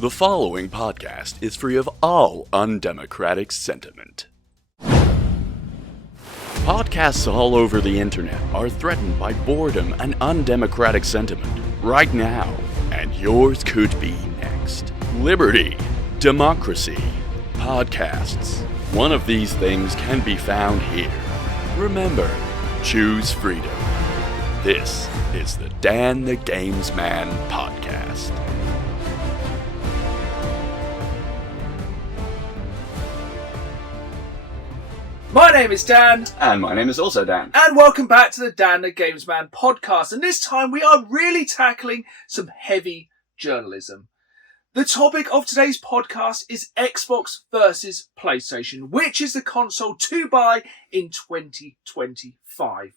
The following podcast is free of all undemocratic sentiment. Podcasts all over the internet are threatened by boredom and undemocratic sentiment right now, and yours could be next. Liberty, democracy, podcasts. One of these things can be found here. Remember, choose freedom. This is the Dan the Games Man podcast. My name is Dan. And my name is also Dan. And welcome back to the Dan the Games Man podcast. And this time we are really tackling some heavy journalism. The topic of today's podcast is Xbox versus PlayStation, which is the console to buy in 2025.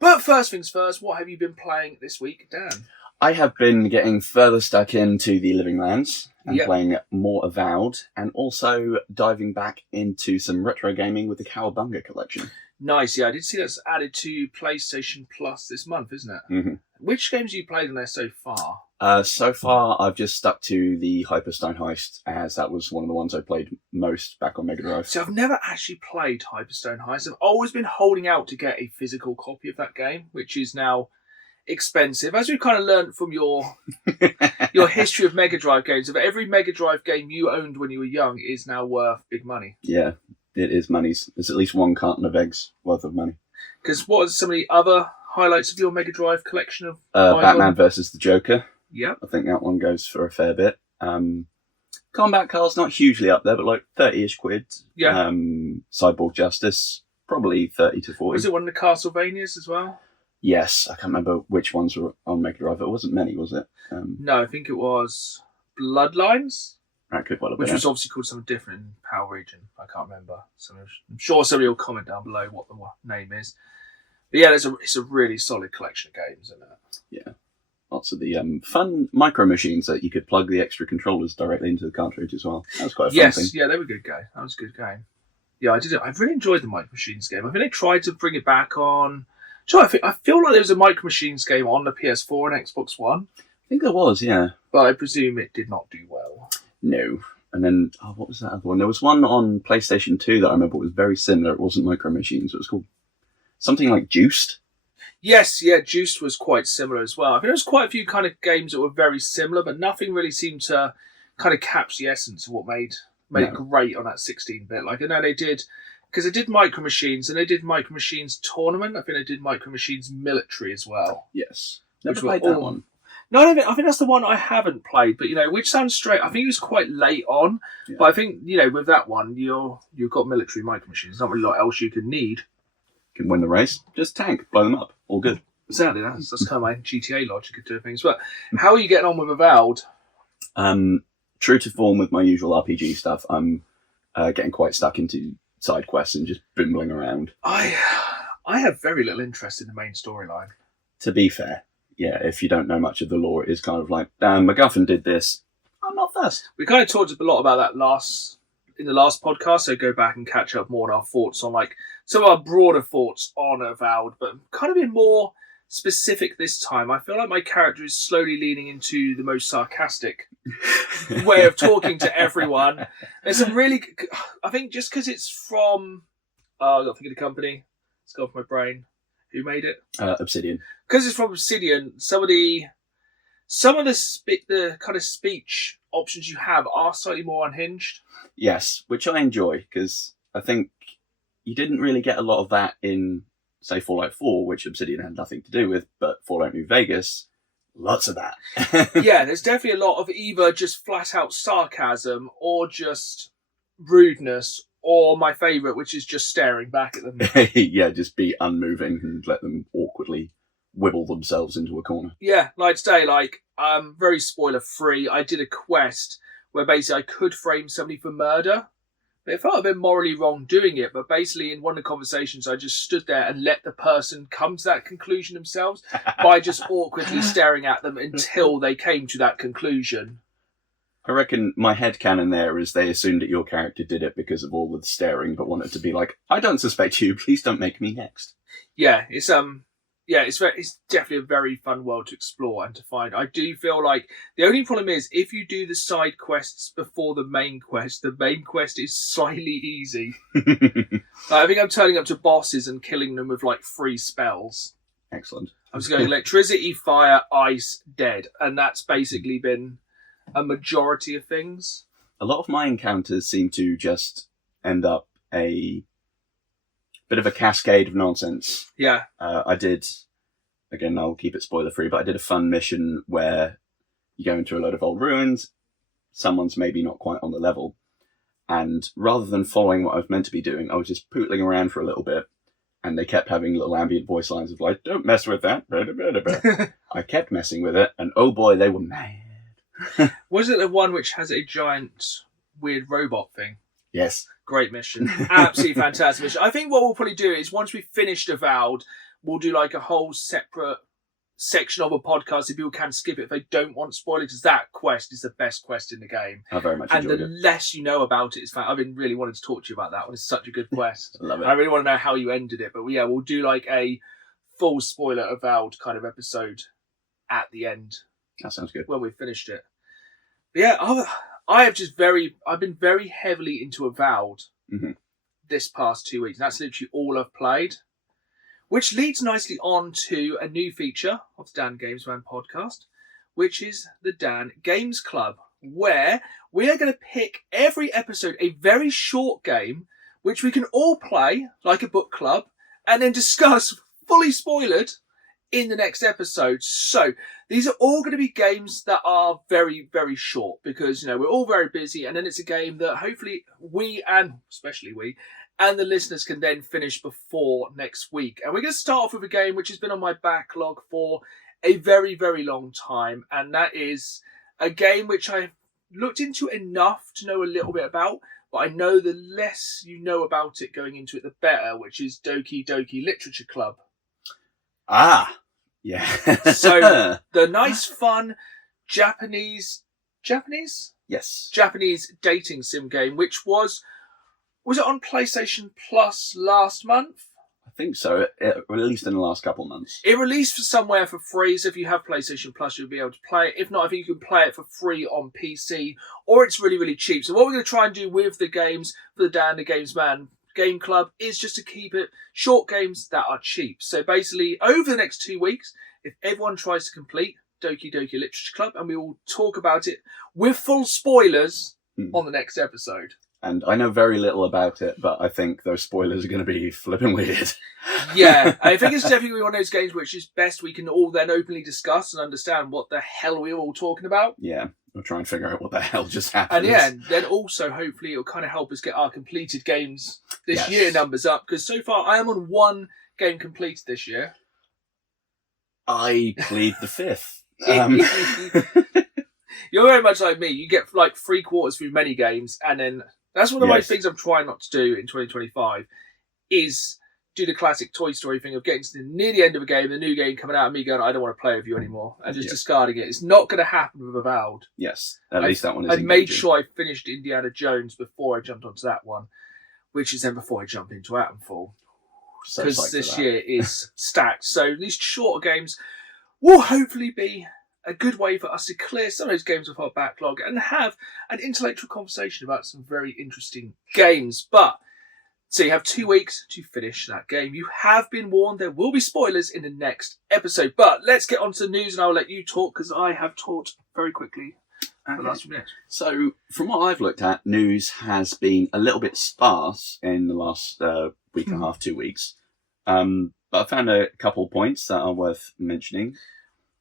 But first things first, what have you been playing this week, Dan? I have been getting further stuck into the Living Lands and playing more Avowed, and also diving back into some retro gaming with the Cowabunga collection. Nice, yeah. I did see that's added to PlayStation Plus this month, isn't it? Mm-hmm. Which games have you played on there so far? So far, I've just stuck to the Hyperstone Heist, as that was one of the ones I played most back on Mega Drive. So I've never actually played Hyperstone Heist. I've always been holding out to get a physical copy of that game, which is now expensive. As we've kind of learned from your history of Mega Drive games, of every Mega Drive game you owned when you were young is now worth big money. Yeah, it is money. It's at least one carton of eggs worth of money. Because what are some of the other highlights of your Mega Drive collection of Batman versus the Joker. Yeah, I think that one goes for a fair bit. Combat Car's not hugely up there, but like 30-ish quid. Yeah. Cyborg Justice, probably 30 to 40. Was it one of the Castlevanias as well? Yes, I can't remember which ones were on Mega Drive. It wasn't many, was it? No, I think it was Bloodlines. That could well have Which been was obviously called something different in Power Region. I can't remember. So I'm sure somebody will comment down below what the name is. But yeah, it's a really solid collection of games, isn't it? Yeah. Lots of the fun micro machines that you could plug the extra controllers directly into the cartridge as well. That was quite a fun thing. Yes, yeah, they were a good game. That was a good game. Yeah, I really enjoyed the Micro Machines game. I think they tried to bring it back on. I feel like there was a Micro Machines game on the PS4 and Xbox One. I think there was, yeah. But I presume it did not do well. No. And then, what was that other one? There was one on PlayStation 2 that I remember was very similar. It wasn't Micro Machines. It was called something like Juiced. Yes, yeah, Juiced was quite similar as well. I think there was quite a few kind of games that were very similar, but nothing really seemed to kind of capture the essence of what made it great on that 16-bit. Like, I know they did, because they did Micro Machines, and they did Micro Machines Tournament. I think they did Micro Machines Military as well. Yes. Never played that one. No, I think that's the one I haven't played, but, which sounds straight. I think it was quite late on, but I think, with that one, you've got military Micro Machines. There's not really a lot else you can need. Can win the race, just tank, blow them up, all good. Exactly, that's kind of my GTA logic of doing things. But how are you getting on with Avowed? True to form with my usual RPG stuff, I'm getting quite stuck into side quests and just boomling around. I have very little interest in the main storyline. To be fair, yeah, if you don't know much of the lore, it is kind of like, MacGuffin did this, I'm not fussed. We kind of talked a lot about that in the last podcast, so go back and catch up more on our thoughts on some of our broader thoughts on Avowed, but kind of being more specific this time. I feel like my character is slowly leaning into the most sarcastic way of talking to everyone. There's some really, I think just because it's from, I got to think of the company, it's gone off my brain. Who made it? Obsidian. Because it's from Obsidian, some of the kind of speech options you have are slightly more unhinged. Yes, which I enjoy, because I think you didn't really get a lot of that in, say, Fallout 4, which Obsidian had nothing to do with, but Fallout New Vegas, lots of that. Yeah, there's definitely a lot of either just flat-out sarcasm or just rudeness, or my favourite, which is just staring back at them. Yeah, just be unmoving and let them awkwardly wibble themselves into a corner. Yeah, like today, very spoiler-free, I did a quest where basically I could frame somebody for murder. But it felt a bit morally wrong doing it, but basically in one of the conversations I just stood there and let the person come to that conclusion themselves by just awkwardly staring at them until they came to that conclusion. I reckon my headcanon there is they assumed that your character did it because of all the staring, but wanted to be like, I don't suspect you, please don't make me next. Yeah, it's yeah, it's definitely a very fun world to explore and to find. I do feel like the only problem is if you do the side quests before the main quest is slightly easy. I think I'm turning up to bosses and killing them with like 3 spells. Excellent. I was going electricity, fire, ice, dead, and that's basically been a majority of things. A lot of my encounters seem to just end up a bit of a cascade of nonsense. Yeah. I did, again, I'll keep it spoiler free, but I did a fun mission where you go into a load of old ruins, someone's maybe not quite on the level, and rather than following what I was meant to be doing, I was just pootling around for a little bit, and they kept having little ambient voice lines of like, don't mess with that. I kept messing with it, and oh boy, they were mad. Was it the one which has a giant weird robot thing? Yes. Great mission. Absolutely fantastic mission. I think what we'll probably do is once we've finished Avowed, we'll do like a whole separate section of a podcast so people can skip it if they don't want spoilers, because that quest is the best quest in the game. I very much and enjoyed the it. less you know about it is fun. I've been really wanting to talk to you about that one. It's such a good quest. I love it. I really want to know how you ended it. But yeah, we'll do like a full spoiler Avowed kind of episode at the end. That sounds good. When we've finished it. But yeah, I've been very heavily into Avowed this past 2 weeks. And that's literally all I've played. Which leads nicely on to a new feature of the Dan Gamesman podcast, which is the Dan Games Club, where we are going to pick every episode a very short game, which we can all play like a book club, and then discuss fully spoilered in the next episode. So these are all going to be games that are very, very short because, we're all very busy, and then it's a game that hopefully we, and especially we, and the listeners can then finish before next week. And we're going to start off with a game which has been on my backlog for a very, very long time. And that is a game which I've looked into enough to know a little bit about. But I know the less you know about it going into it, the better, which is Doki Doki Literature Club. Ah, yeah. So the nice, fun Japanese Yes. Japanese dating sim game, which was it on PlayStation Plus last month? I think so, at least in the last couple of months. It released for somewhere for free, so if you have PlayStation Plus, you'll be able to play it. If not, I think you can play it for free on PC, or it's really, really cheap. So what we're going to try and do with the games for the Dan the Gamesman Game Club is just to keep it short games that are cheap. So basically, over the next 2 weeks, if everyone tries to complete Doki Doki Literature Club, and we will talk about it with full spoilers on the next episode. And I know very little about it, but I think those spoilers are going to be flipping weird. Yeah, I think it's definitely one of those games which is best we can all then openly discuss and understand what the hell we're all talking about. Yeah, we'll try and figure out what the hell just happened. And yeah, then also hopefully it'll kind of help us get our completed games this year numbers up, because so far I am on 1 game completed this year. I plead the 5th. You're very much like me. You get like 3/4 through many games, and then that's one of my things I'm trying not to do in 2025 is do the classic Toy Story thing of getting to near the end of a game, the new game coming out, and me going, I don't want to play with you anymore, and just discarding it. It's not going to happen with Avowed. Yes, at least that one is I engaging. made sure I finished Indiana Jones before I jumped onto that one, which is then before I jump into Atomfall. So Because psyched for this that. year is stacked. So these shorter games will hopefully be a good way for us to clear some of those games off our backlog and have an intellectual conversation about some very interesting games. But, so you have 2 weeks to finish that game. You have been warned there will be spoilers in the next episode. But let's get on to the news, and I'll let you talk because I have talked very quickly for the last few minutes. So, from what I've looked at, news has been a little bit sparse in the last week and a half, 2 weeks. But I found a couple points that are worth mentioning.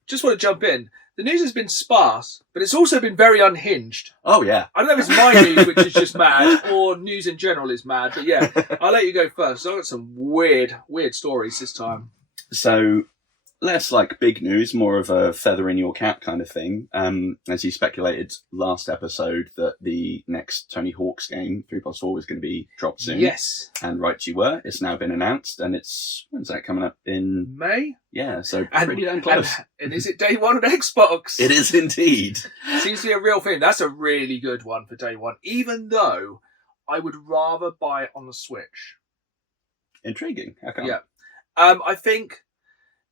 Just want to jump in. The news has been sparse, but it's also been very unhinged. Oh, yeah. I don't know if it's my news, which is just mad, or news in general is mad, but yeah, I'll let you go first. I've got some weird stories this time. So, less like big news, more of a feather in your cap kind of thing. As you speculated last episode that the next Tony Hawk's game, 3+4, was going to be dropped soon. Yes. And right you were. It's now been announced, and when's that coming up? In May? Yeah, so pretty damn close. And is it day one on Xbox? It is indeed. Seems to be a real thing. That's a really good one for day one, even though I would rather buy it on the Switch. Intriguing. How come? Yeah. I think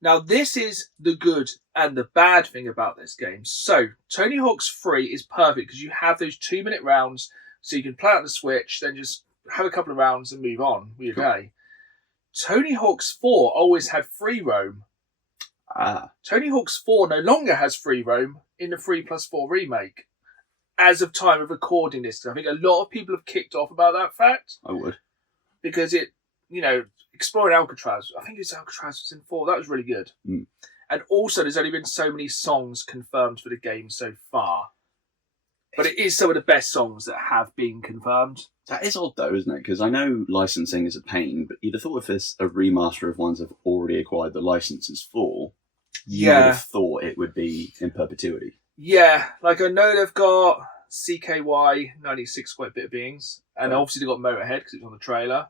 Now, this is the good and the bad thing about this game. So, Tony Hawk's 3 is perfect because you have those 2-minute rounds, so you can play on the Switch, then just have a couple of rounds and move on with your day. Tony Hawk's 4 always had free roam. Tony Hawk's 4 no longer has free roam in the 3+4 remake. As of time of recording this, I think a lot of people have kicked off about that fact. I would. Because it, exploring Alcatraz, I think Alcatraz was in 4, that was really good. Mm. And also there's only been so many songs confirmed for the game so far. But it is some of the best songs that have been confirmed. That is odd though, isn't it? Because I know licensing is a pain, but you'd have thought if there's a remaster of ones I've already acquired the licenses for, you would have thought it would be in perpetuity. Yeah, like I know they've got CKY 96 quite a bit of beings, and obviously they've got Motorhead because it's on the trailer.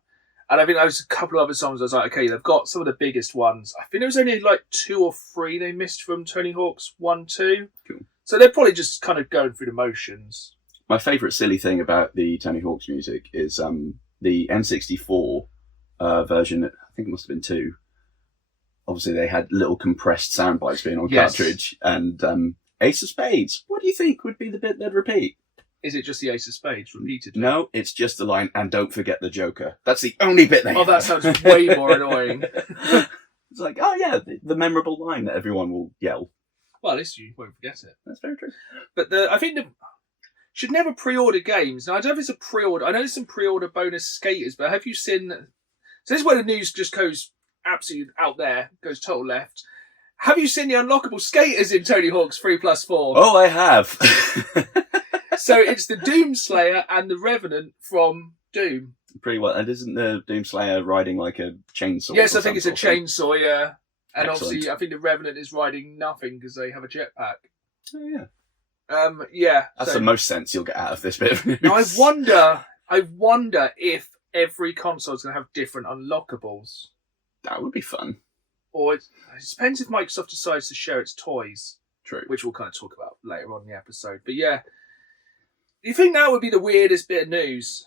And I think there's a couple of other songs I was like, okay, they've got some of the biggest ones. I think there was only like 2 or 3 they missed from Tony Hawk's 1, 2. Cool. So they're probably just kind of going through the motions. My favourite silly thing about the Tony Hawk's music is the N64 version, I think it must have been 2. Obviously they had little compressed sound bites being on cartridge, and Ace of Spades. What do you think would be the bit they'd repeat? Is it just the Ace of Spades repeatedly? No, it's just the line, and don't forget the Joker. That's the only bit they have. That sounds way more annoying. It's like, oh yeah, the memorable line that everyone will yell. Well, at least you won't forget it. That's very true. But I think should never pre-order games. Now, I don't know if it's a pre-order. I know there's some pre-order bonus skaters, but have you seen... So this is where the news just goes absolutely out there, goes total left. Have you seen the unlockable skaters in Tony Hawk's 3+4? Oh, I have. So it's the Doomslayer and the Revenant from Doom. Pretty well. And isn't the Doomslayer riding like a chainsaw? Yes, I think it's a chainsaw, yeah. And Excellent. obviously, I think the Revenant is riding nothing because they have a jetpack. Oh, yeah. Yeah. That's the most sense you'll get out of this bit of news. Now, I wonder if every console is going to have different unlockables. That would be fun. Or it depends if Microsoft decides to share its toys. True. Which we'll kind of talk about later on in the episode. But yeah, you think that would be the weirdest bit of news?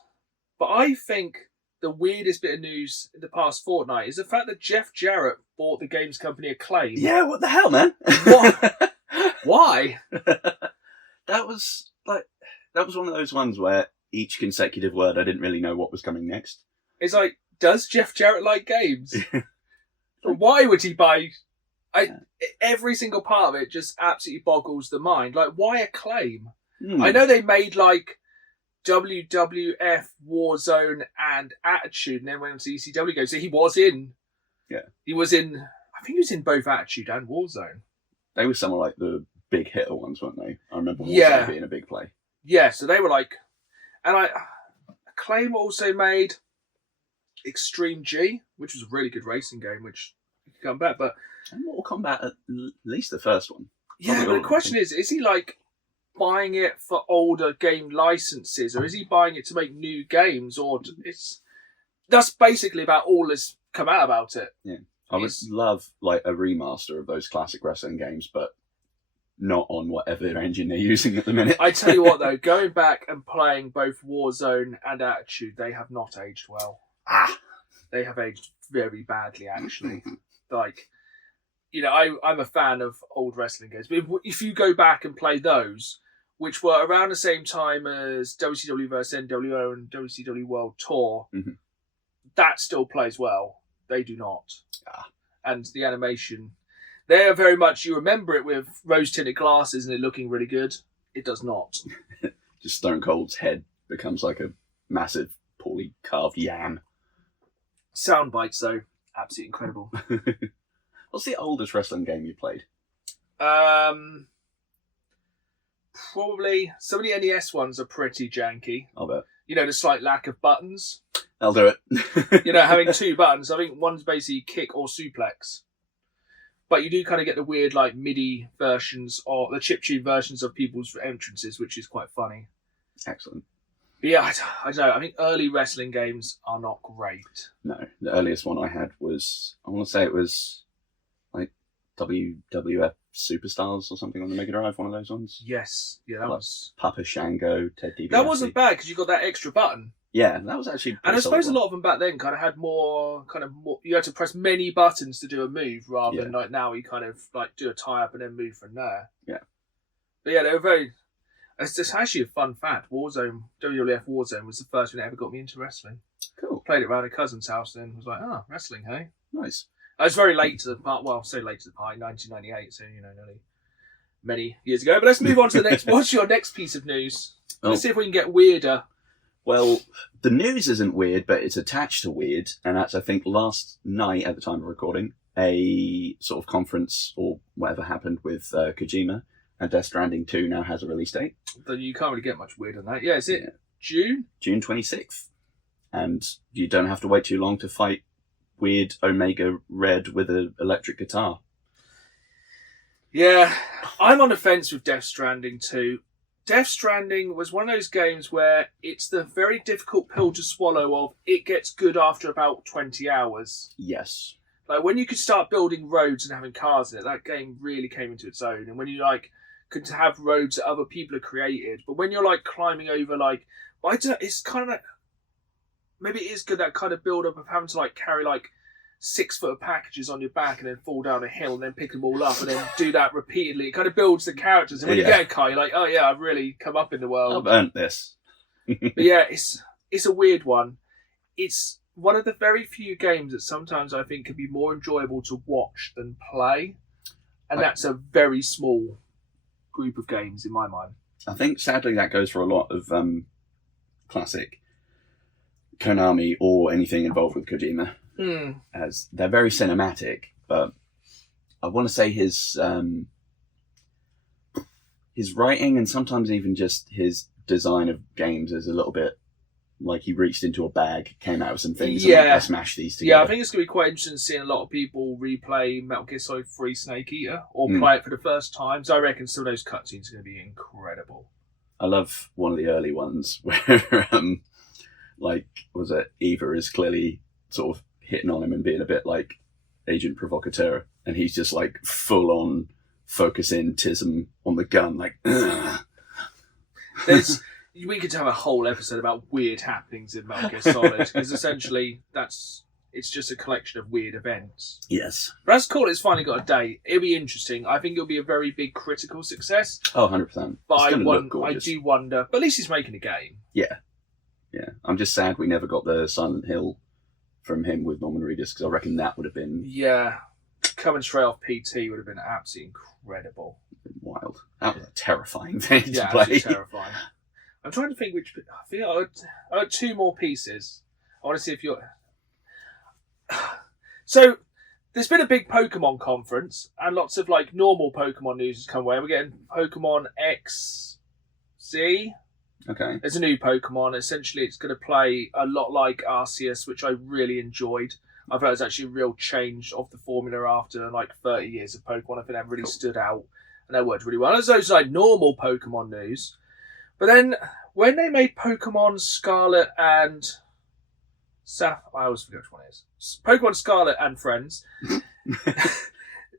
But I think the weirdest bit of news in the past fortnight is the fact that Jeff Jarrett bought the games company Acclaim. Yeah, what the hell, man? What? Why? That was one of those ones where each consecutive word I didn't really know what was coming next. It's like, does Jeff Jarrett like games? Why would he buy... Every single part of it just absolutely boggles the mind. Like, why Acclaim? I know they made, like, WWF, Warzone, and Attitude, and then went on to ECW Go. So he was in... Yeah. He was in... I think he was in both Attitude and Warzone. They were some of, like, the big hitter ones, weren't they? I remember Warzone being a big play. Yeah, so they were, like... And Acclaim also made Extreme G, which was a really good racing game, which you can come back, but... And Mortal Kombat, at least the first one. Yeah, but the question is he like buying it for older game licenses, or is he buying it to make new games? Or that's basically about all that's come out about it. Yeah, I would love like a remaster of those classic wrestling games, but not on whatever engine they're using at the minute. I tell you what, though, going back and playing both Warzone and Attitude, they have not aged well. They have aged very badly, actually. Like. I'm a fan of old wrestling games, but if you go back and play those, which were around the same time as WCW vs NWO and WCW World Tour, that still plays well. They do not. And the animation, they are very much, you remember it with rose-tinted glasses and it looking really good. It does not. Just Stone Cold's head becomes like a massive, poorly carved yam. Sound bites, though. Absolutely incredible. What's the oldest wrestling game you played? Probably some of the NES ones are pretty janky. I'll bet. The slight lack of buttons. I'll do it. Having 2 buttons. I think one's basically kick or suplex. But you do kind of get the weird like MIDI versions or the chiptune versions of people's entrances, which is quite funny. Excellent. But yeah, I don't know. I think early wrestling games are not great. No, the earliest one I had was, I want to say it was like WWF Superstars or something on the Mega Drive, one of those ones. Yes, yeah, that Like was. Papa Shango, Ted DiBiase. That wasn't bad because you got that extra button. Yeah, that was actually. And I suppose a solid lot of them back then kind of had more. You had to press many buttons to do a move rather than like now you kind of like do a tie up and then move from there. Yeah. But yeah, they were very. It's actually a fun fact. Warzone, WWF Warzone was the first one that ever got me into wrestling. Cool. Played it around a cousin's house and was like, wrestling, hey? Nice. I was very late to the part. Well, so late to the party, 1998. So nearly many years ago. But let's move on to the next. What's your next piece of news? Let's see if we can get weirder. Well, the news isn't weird, but it's attached to weird, and that's, I think, last night at the time of recording, a sort of conference or whatever happened with Kojima, and Death Stranding 2 now has a release date. Then you can't really get much weirder than that. Yeah, is it June? June 26th. And you don't have to wait too long to fight weird Omega Red with an electric guitar. Yeah, I'm on the fence with Death Stranding 2. Death Stranding was one of those games where it's the very difficult pill to swallow of it gets good after about 20 hours. Yes. Like when you could start building roads and having cars in it, that game really came into its own. And when you like could have roads that other people have created, but when you're like climbing over it's kind of like, maybe it is good that kind of build up of having to like carry like 6 foot of packages on your back and then fall down a hill and then pick them all up and then do that repeatedly. It kind of builds the characters. And when you get a car, you're like, oh yeah, I've really come up in the world. I've earned this. But yeah, it's a weird one. It's one of the very few games that sometimes I think can be more enjoyable to watch than play. And that's a very small group of games in my mind. I think sadly that goes for a lot of classic Konami or anything involved with Kojima. As they're very cinematic, but I want to say his writing and sometimes even just his design of games is a little bit like he reached into a bag, came out with some things, and like, smashed these together. Yeah, I think it's going to be quite interesting seeing a lot of people replay Metal Gear Solid 3 Snake Eater or play it for the first time. So I reckon some of those cutscenes are going to be incredible. I love one of the early ones where, was it Eva is clearly sort of hitting on him and being a bit like Agent Provocateur, and he's just like full on focusing Tism on the gun, like. We could have a whole episode about weird happenings in Metal Gear Solid because essentially it's just a collection of weird events. Yes, but that's cool. It's finally got a date. It'll be interesting. I think it'll be a very big critical success. Oh, 100%. But I do wonder. But at least he's making a game. Yeah. I'm just sad we never got the Silent Hill from him with Norman Reedus because I reckon that would have been coming straight off PT would have been absolutely incredible. Wild. That was a terrifying thing to play. Absolutely terrifying. I'm trying to think which. I think I got 2 more pieces. I want to see if you're. So, there's been a big Pokemon conference, and lots of like normal Pokemon news has come away. We're getting Pokemon XZ. Okay. There's a new Pokemon. Essentially, it's going to play a lot like Arceus, which I really enjoyed. I've heard it's actually a real change of the formula after like 30 years of Pokemon. I think that really stood out, and that worked really well. There's those like normal Pokemon news. But then, when they made Pokemon Scarlet and I always forget which one it is. Pokemon Scarlet and Friends.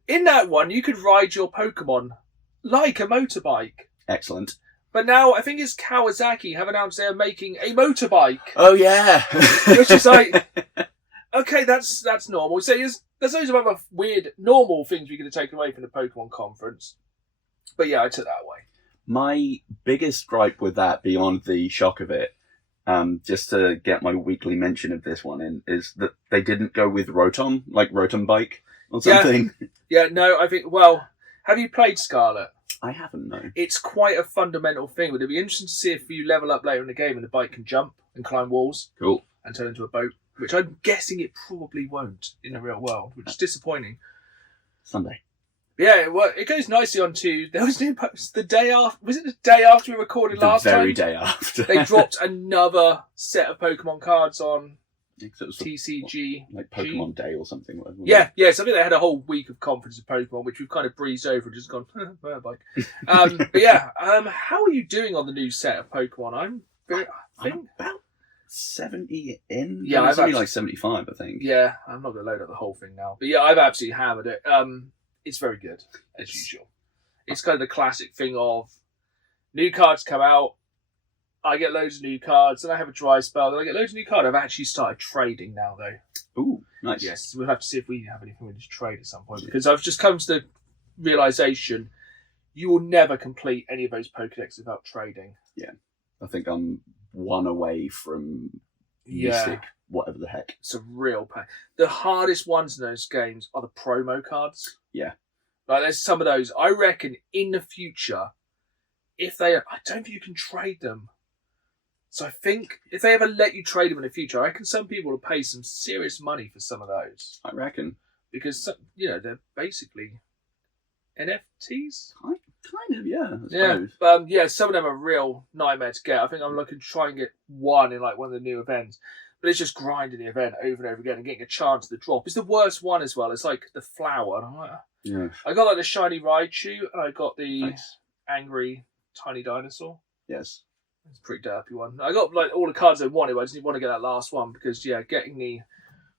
In that one, you could ride your Pokemon like a motorbike. Excellent. But now, I think it's Kawasaki have announced they're making a motorbike. Oh, yeah. Which is like, okay, that's normal. So there's loads of other weird, normal things we could have taken away from the Pokemon conference. But yeah, I took that away. My biggest gripe with that, beyond the shock of it, just to get my weekly mention of this one in, is that they didn't go with Rotom, like Rotom Bike or something. Yeah, no, I think, well, have you played Scarlet? I haven't, no. It's quite a fundamental thing. Would it be interesting to see if you level up later in the game and the bike can jump and climb walls? Cool. And turn into a boat, which I'm guessing it probably won't in the real world, which is disappointing. Someday. Yeah, well, it goes nicely on to... There was new post the day after... Was it the day after we recorded last time? The very day after. They dropped another set of Pokemon cards on TCG. Like Pokemon Day or something. Whatever. Yeah, so I think they had a whole week of conference of Pokemon, which we've kind of breezed over and just gone, bye. But yeah, how are you doing on the new set of Pokemon? I'm about 70 in. Yeah, it's only like 75, I think. Yeah, I'm not going to load up the whole thing now. But yeah, I've absolutely hammered it. It's very good, as usual. It's kind of the classic thing of new cards come out, I get loads of new cards, and I have a dry spell, then I get loads of new cards. I've actually started trading now, though. Ooh, nice. Yes, we'll have to see if we have anything we need to trade at some point, because I've just come to the realisation you will never complete any of those Pokédex without trading. Yeah. I think I'm one away from Mystic, whatever the heck. It's a real pain. The hardest ones in those games are the promo cards. Yeah. Like, there's some of those. I reckon in the future, I don't think you can trade them. So I think if they ever let you trade them in the future, I reckon some people will pay some serious money for some of those. I reckon. Because, they're basically NFTs? Kind of, yeah. Some of them are real nightmare to get. I think I'm looking to try and get one in like one of the new events. But it's just grinding the event over and over again and getting a chance to drop. It's the worst one as well. It's like the flower. And I'm like, yeah. I got like the shiny Raichu and I got the angry tiny dinosaur. Yes. It's a pretty derpy one. I got like all the cards I wanted, but I just didn't want to get that last one because getting the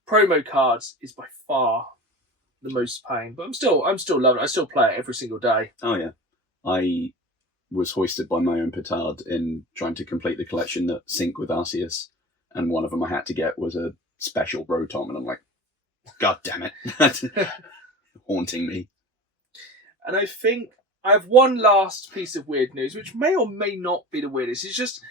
promo cards is by far the most pain. But I'm still loving it. I still play it every single day. Oh yeah. I was hoisted by my own petard in trying to complete the collection that sync with Arceus, and one of them I had to get was a special Rotom, and I'm like, God damn it. That's haunting me. And I think I have one last piece of weird news, which may or may not be the weirdest. It's just,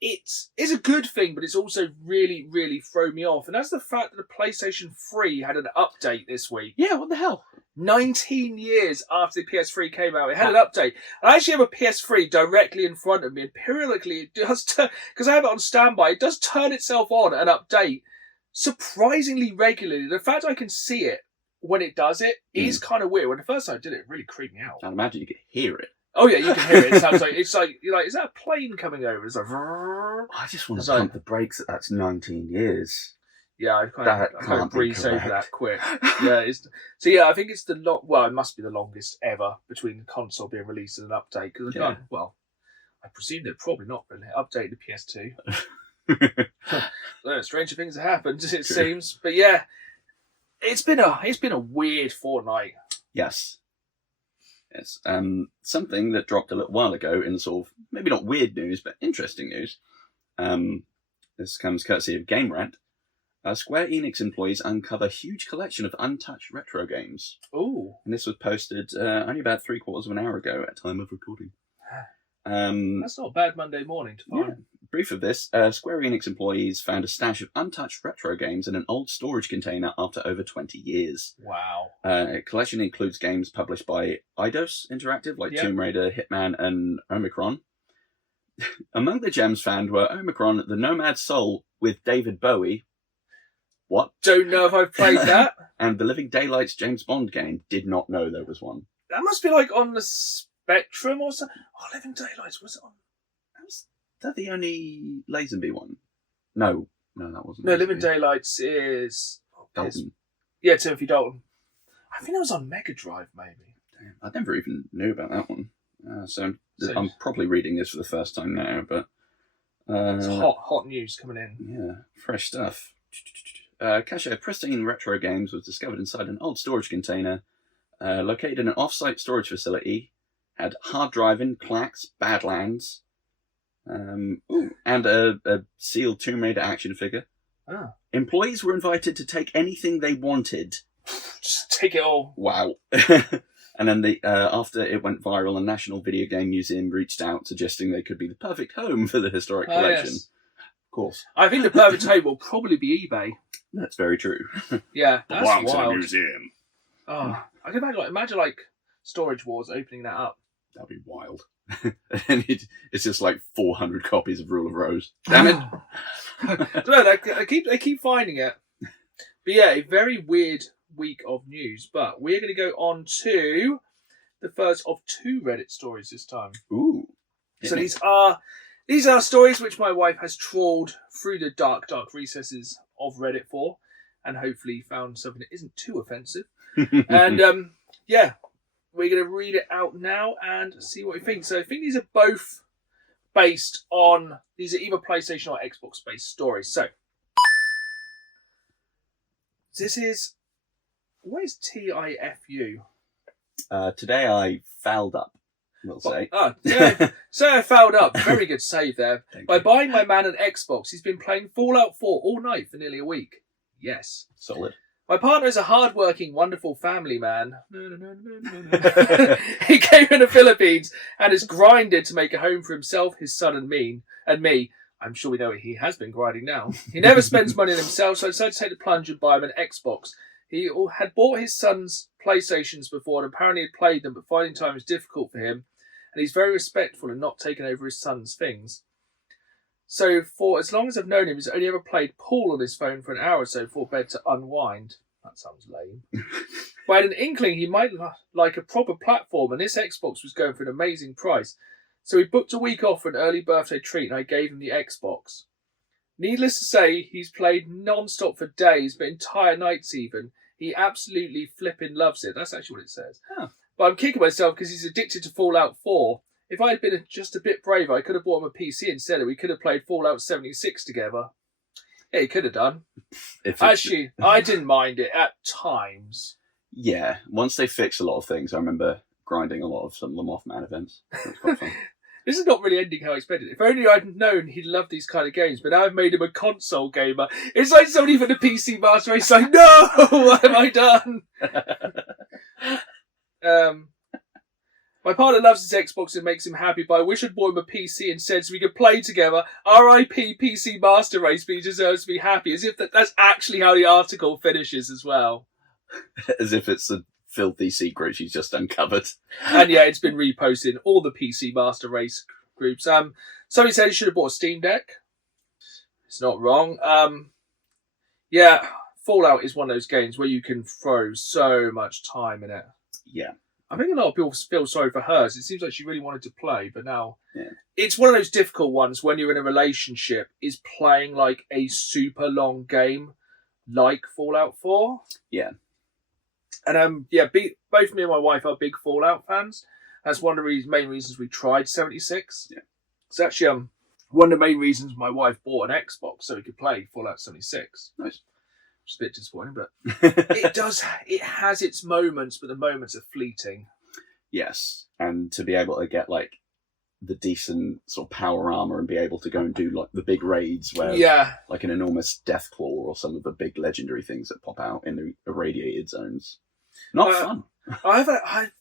it's a good thing, but it's also really, really thrown me off. And that's the fact that the PlayStation 3 had an update this week. Yeah, what the hell? 19 years after the PS3 came out, it had an update. I actually have a PS3 directly in front of me, and periodically it does, because I have it on standby, it does turn itself on and update surprisingly regularly. The fact I can see it when it does it is kind of weird. When the first time I did it, it really creeped me out. I'd imagine you could hear it. Oh yeah, you can hear it. It sounds like you're like, is that a plane coming over? It's like, I just want to pump the brakes. That's 19 years. Yeah, I kind of breezed over that quick. Yeah, I think it's it must be the longest ever between the console being released and an update. Because I presume they're probably not going to update the PS2. Stranger things have happened, it seems. But yeah, it's been a weird fortnight. Yes. Something that dropped a little while ago in sort of maybe not weird news but interesting news. This comes courtesy of Game Rant. Square Enix employees uncover huge collection of untouched retro games. Ooh. And this was posted only about 3/4 of an hour ago at time of recording. That's not a bad Monday morning to find. Yeah. Brief of this, Square Enix employees found a stash of untouched retro games in an old storage container after over 20 years. Wow. Collection includes games published by Eidos Interactive, like Tomb Raider, Hitman, and Omicron. Among the gems found were Omicron, The Nomad Soul with David Bowie. What? Don't know if I've played that. And the Living Daylights James Bond game. Did not know there was one. That must be like on the Spectrum or something. Oh, Living Daylights, was it on? Was that the only Lazenby one? No, that wasn't. No, Living Daylights is Dalton. Yeah, Timothy Dalton. I think that was on Mega Drive, maybe. Damn, I never even knew about that one. So I'm probably reading this for the first time now, but it's hot news coming in. Yeah, fresh stuff. Cache of pristine retro games was discovered inside an old storage container located in an off-site storage facility. Had hard driving, plaques, Badlands, and a sealed Tomb Raider action figure. Ah. Employees were invited to take anything they wanted. Just take it all. Wow. And then after it went viral, the National Video Game Museum reached out, suggesting they could be the perfect home for the historic collection. Yes. Of course. I think the perfect home will probably be eBay. That's very true. Yeah, that's Belongs wild. to the museum. Oh, I can imagine Storage Wars opening that up. That'd be wild. And it's just like 400 copies of Rule of Rose. Damn it! No, they keep finding it. But yeah, a very weird week of news. But we're going to go on to the first of 2 Reddit stories this time. Ooh. So these are stories which my wife has trawled through the dark recesses of Reddit for, and hopefully found something that isn't too offensive. And we're going to read it out now and see what we think. So I think these are both based on, these are either PlayStation or Xbox based stories. So this is, what is TIFU? Today I fouled up, we'll say. Oh, yeah. So I fouled up. Very good save there. Thank By you. buying my man an Xbox, he's been playing Fallout 4 all night for nearly a week. Yes. Solid. My partner is a hard-working, wonderful family man. He came in the Philippines and has grinded to make a home for himself, his son, and me. I'm sure we know he has been grinding now. He never spends money on himself, so I decided to take the plunge and buy him an Xbox. He had bought his son's PlayStations before and apparently had played them, but finding time was difficult for him. And he's very respectful and not taking over his son's things. So for as long as I've known him, he's only ever played pool on his phone for an hour or so before bed to unwind. That sounds lame. But I had an inkling he might like a proper platform, and this Xbox was going for an amazing price. So we booked a week off for an early birthday treat, and I gave him the Xbox. Needless to say, he's played non-stop for days, but entire nights even. He absolutely flipping loves it. That's actually what it says. Oh. But I'm kicking myself because he's addicted to Fallout 4. If I had been just a bit braver, I could have bought him a PC instead, and we could have played Fallout 76 together. Yeah, he could have done. Actually, I didn't mind it at times. Yeah, once they fix a lot of things, I remember grinding a lot of some of them off man events. It was quite fun. This is not really ending how I expected. If only I'd known he'd love these kind of games, but now I've made him a console gamer. It's like somebody from the PC Master Race like, no, what have I done? My partner loves his Xbox and makes him happy, but I wish I'd bought him a PC instead so we could play together. R.I.P. PC Master Race, but he deserves to be happy. As if that's actually how the article finishes as well. As if it's a filthy secret she's just uncovered. And yeah, it's been reposted in all the PC Master Race groups. Somebody said he should have bought a Steam Deck. It's not wrong. Yeah, Fallout is one of those games where you can throw so much time in it. Yeah. I think a lot of people feel sorry for hers. It seems like she really wanted to play, but now it's one of those difficult ones when you're in a relationship, is playing like a super long game like Fallout 4. Yeah. And both me and my wife are big Fallout fans. That's one of the main reasons we tried 76. Yeah. It's actually one of the main reasons my wife bought an Xbox so we could play Fallout 76. Nice. Which is a bit disappointing, but it has its moments, but the moments are fleeting. Yes. And to be able to get like the decent sort of power armor and be able to go and do like the big raids where like an enormous Deathclaw or some of the big legendary things that pop out in the irradiated zones. Not fun. I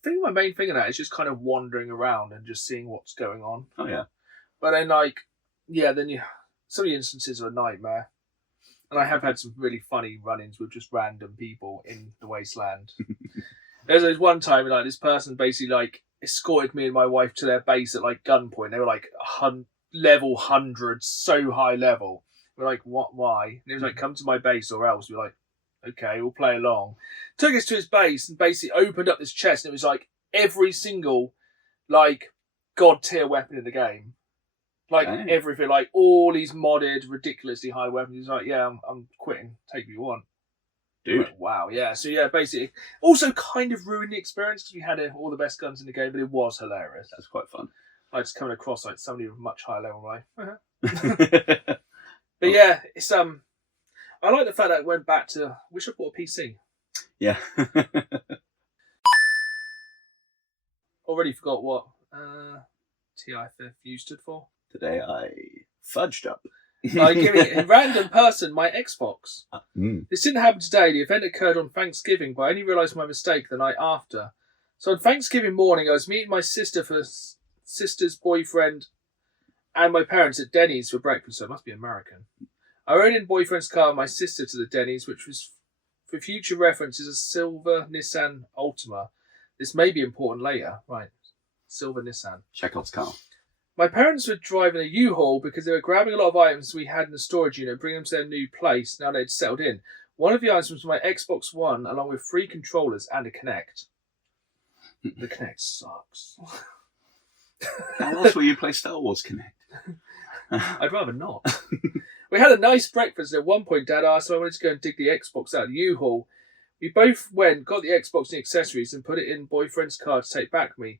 think my main thing in that is just kind of wandering around and just seeing what's going on. Oh yeah. But then some of the instances are a nightmare. And I have had some really funny run-ins with just random people in the wasteland. There's one time like this person basically like escorted me and my wife to their base at like gunpoint. They were like level 100, so high level. We're like, what? Why? And he was like, come to my base or else. We're like, okay, we'll play along. Took us to his base and basically opened up this chest, and it was like every single like god tier weapon in the game. Like everything, like all these modded, ridiculously high weapons. He's like, yeah, I'm quitting. Take what you want. Dude. Like, wow, yeah. So yeah, basically, also kind of ruined the experience because we had all the best guns in the game, but it was hilarious. That's quite fun. I just coming across like somebody with a much higher level, like. But yeah, it's I like the fact that it went back to. Wish I bought a PC. Yeah. Already forgot what TIFU stood for. Today I fudged up. By giving a random person my Xbox. This didn't happen today. The event occurred on Thanksgiving, but I only realised my mistake the night after. So on Thanksgiving morning, I was meeting my sister for sister's boyfriend and my parents at Denny's for breakfast, so it must be American. I rode in boyfriend's car with my sister to the Denny's, which was, for future reference, is a silver Nissan Altima. This may be important later. Right. Silver Nissan. Chekhov's car. My parents were driving a U-Haul because they were grabbing a lot of items we had in the storage unit, bringing them to their new place now they'd settled in. One of the items was my Xbox One, along with 3 controllers and a Kinect. The Kinect sucks. How else will you play Star Wars Kinect? I'd rather not. We had a nice breakfast, and at one point Dad asked if I wanted to go and dig the Xbox out of the U-Haul. We both went, got the Xbox and the accessories, and put it in boyfriend's car to take back with me.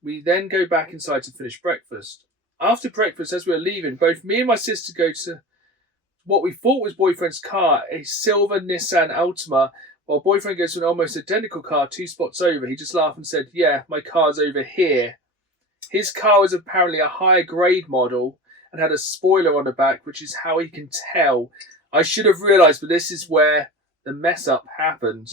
We then go back inside to finish breakfast. After breakfast, as we were leaving, both me and my sister go to what we thought was boyfriend's car, a silver Nissan Altima, While boyfriend goes to an almost identical car 2 spots over, he just laughed and said, "Yeah, my car's over here." His car was apparently a higher grade model and had a spoiler on the back, which is how he can tell. I should have realised, but this is where the mess up happened.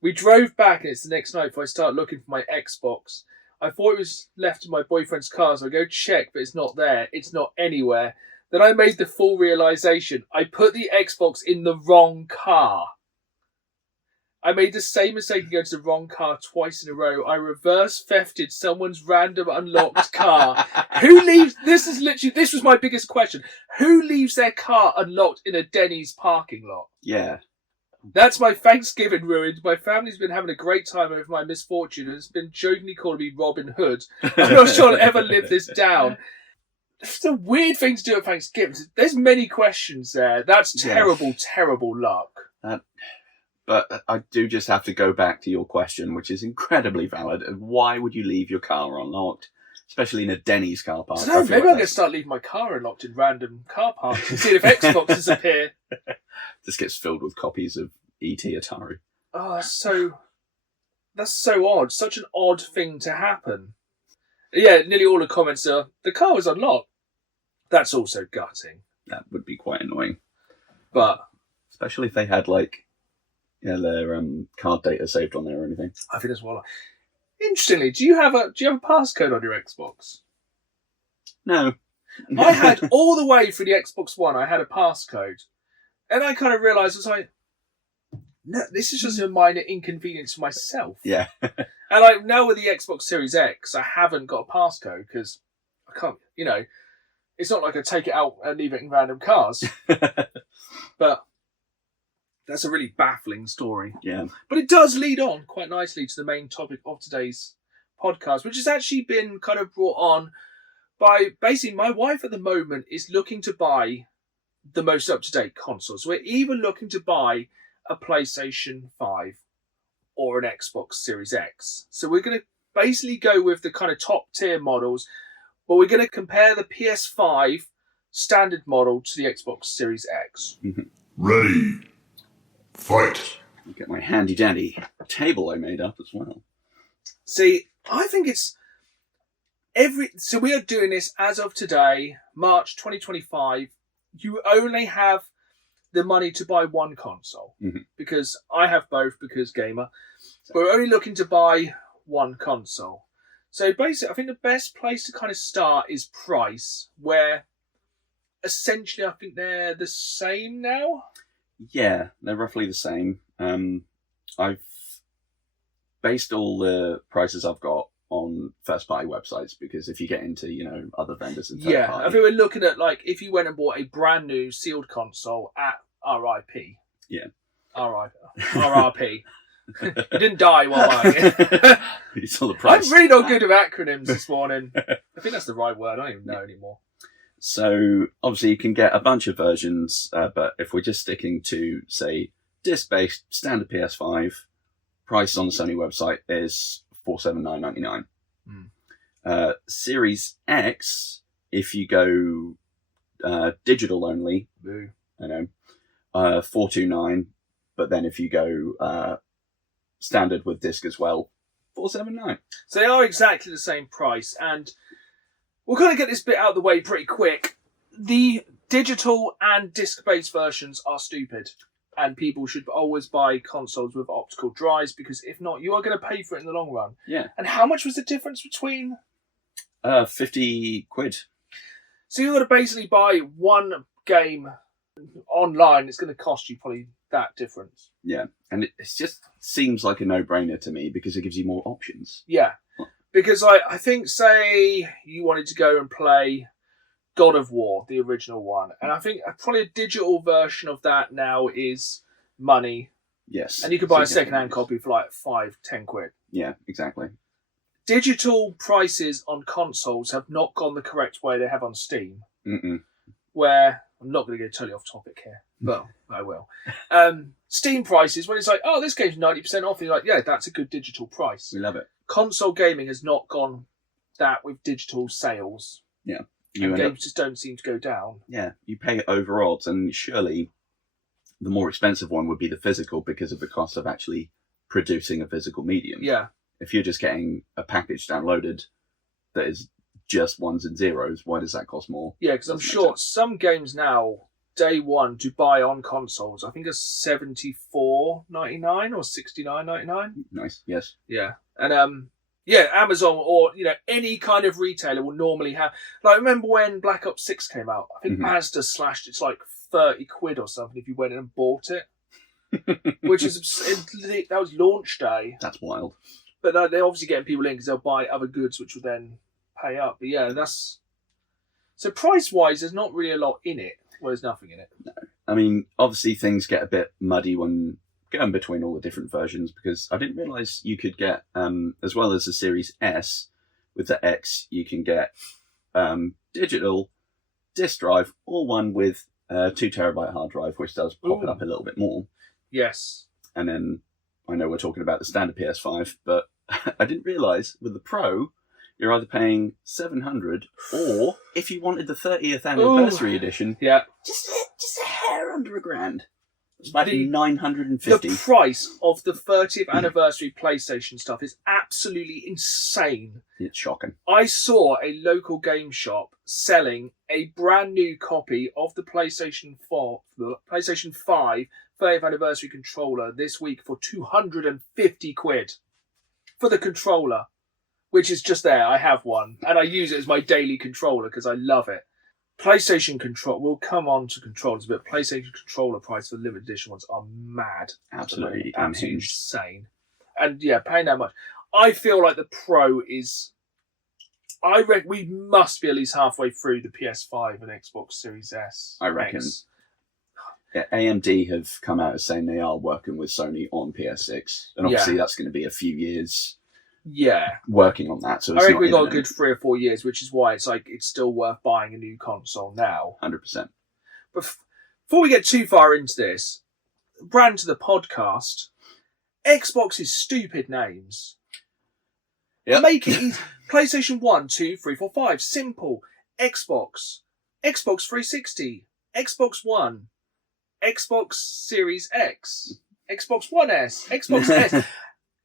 We drove back, and it's the next night before I start looking for my Xbox. I thought it was left in my boyfriend's car, so I go check, but it's not there. It's not anywhere. Then I made the full realisation. I put the Xbox in the wrong car. I made the same mistake and go to the wrong car twice in a row. I reverse thefted someone's random unlocked car. Who leaves... This was my biggest question. Who leaves their car unlocked in a Denny's parking lot? Yeah. That's my Thanksgiving ruined. My family's been having a great time over my misfortune and has been jokingly calling me Robin Hood. I'm not sure I'll ever live this down. It's a weird thing to do at Thanksgiving. There's many questions there. That's terrible, terrible luck. But I do just have to go back to your question, which is incredibly valid. Why would you leave your car unlocked, especially in a Denny's car park? So maybe I'm going to start leaving my car unlocked in random car parks and see if Xboxes appear. This gets filled with copies of E.T. Atari. Oh, that's so odd. Such an odd thing to happen. Yeah, nearly all the comments are, the car was unlocked. That's also gutting. That would be quite annoying. But especially if they had, like, their card data saved on there or anything. I think that's well. Interestingly, do you have a passcode on your Xbox? No. I had all the way through the Xbox One. I had a passcode, and I kind of realised I was like, no, this is just a minor inconvenience for myself. Yeah. And now with the Xbox Series X, I haven't got a passcode because I can't. It's not like I take it out and leave it in random cars. But that's a really baffling story. Yeah. But it does lead on quite nicely to the main topic of today's podcast, which has actually been kind of brought on by basically my wife at the moment is looking to buy the most up-to-date consoles. We're even looking to buy a PlayStation 5 or an Xbox Series X. So we're going to basically go with the kind of top-tier models, but we're going to compare the PS5 standard model to the Xbox Series X. Mm-hmm. Ready. Fight. I'll get my handy-dandy table I made up as well. See, I think it's so we are doing this as of today, March 2025. You only have the money to buy one console. Mm-hmm. Because I have both because gamer. But we're only looking to buy one console. So basically, I think the best place to kind of start is price, where essentially I think they're the same now. Yeah, they're roughly the same. I've based all the prices I've got on first-party websites because if you get into, other vendors and third-party... I think we're looking at, like, if you went and bought a brand new sealed console at RIP. Yeah. RRP. You didn't die while buying it. You saw the price. I'm really not good with acronyms this morning. I think that's the right word. I don't even know anymore. So, obviously, you can get a bunch of versions, but if we're just sticking to, say, disc-based standard PS5, price on the Sony website is $479.99. Series X, if you go digital only, Boo. I know, $429, but then if you go standard with disc as well, $479. So they are exactly the same price, and we'll kind of get this bit out of the way pretty quick. The digital and disc-based versions are stupid, and people should always buy consoles with optical drives, because if not, you are going to pay for it in the long run. Yeah. And how much was the difference between... 50 quid. So you're going to basically buy one game online, it's going to cost you probably that difference. Yeah, and it just seems like a no-brainer to me because it gives you more options. Yeah, because I think, say, you wanted to go and play God of War, the original one, and I think probably a digital version of that now is money. Yes. And you could buy a second-hand copy for like 5-10 quid. Yeah, exactly. Digital prices on consoles have not gone the correct way they have on Steam. Mm-mm. Where, I'm not going to go totally off topic here, but I will. Steam prices, when it's like, oh, this game's 90% off, you're like, yeah, that's a good digital price. We love it. Console gaming has not gone that with digital sales. Yeah. And games just don't seem to go down. Yeah, you pay over odds, and surely the more expensive one would be the physical because of the cost of actually producing a physical medium. Yeah. If you're just getting a package downloaded that is just ones and zeros, why does that cost more? Yeah, because I'm Doesn't make sure sense. some games now, day one, to buy on consoles, I think it's $74.99 or $69.99. Nice, yes. Yeah. And yeah, Amazon or any kind of retailer will normally have. Like, remember when Black Ops 6 came out? I think Mhm. Asda slashed it's like 30 quid or something if you went in and bought it, which is that was launch day. That's wild. But they're obviously getting people in because they'll buy other goods, which will then pay up. But yeah, that's so price wise. There's not really a lot in it. Well, there's nothing in it. I mean, obviously things get a bit muddy when going between all the different versions because I didn't realise you could get, as well as the Series S, with the X, you can get digital disk drive, all one with a 2 terabyte hard drive, which does pop it Ooh. up a little bit more. Yes. And then I know we're talking about the standard PS5, but I didn't realise with the Pro, you're either paying $700 or if you wanted the 30th anniversary edition, Yeah. just a hair under $1,000. It's about The $950. price of the 30th anniversary PlayStation stuff is absolutely insane. It's shocking. I saw a local game shop selling a brand new copy of the PlayStation 5 30th anniversary controller this week for 250 quid for the controller, which is just there. I have one and I use it as my daily controller because I love it. PlayStation control. We'll come on to controllers, but PlayStation controller price for limited edition ones are mad. Absolutely Absolutely unhinged. insane. And yeah, paying that much. I feel like the Pro is. I reckon we must be at least halfway through the PS5 and Xbox Series S. I reckon. X. Yeah, AMD have come out as saying they are working with Sony on PS6, and obviously that's going to be a few years Yeah. working on that. So it's I reckon not we've got a imminent. good 3 or 4 years, which is why it's like it's still worth buying a new console now. 100%. But before we get too far into this, brand to the podcast, Xbox's stupid names. Yep. Make it easy. PlayStation 1, 2, 3, 4, 5. Simple. Xbox. Xbox 360. Xbox One. Xbox Series X. Xbox One S. Xbox S.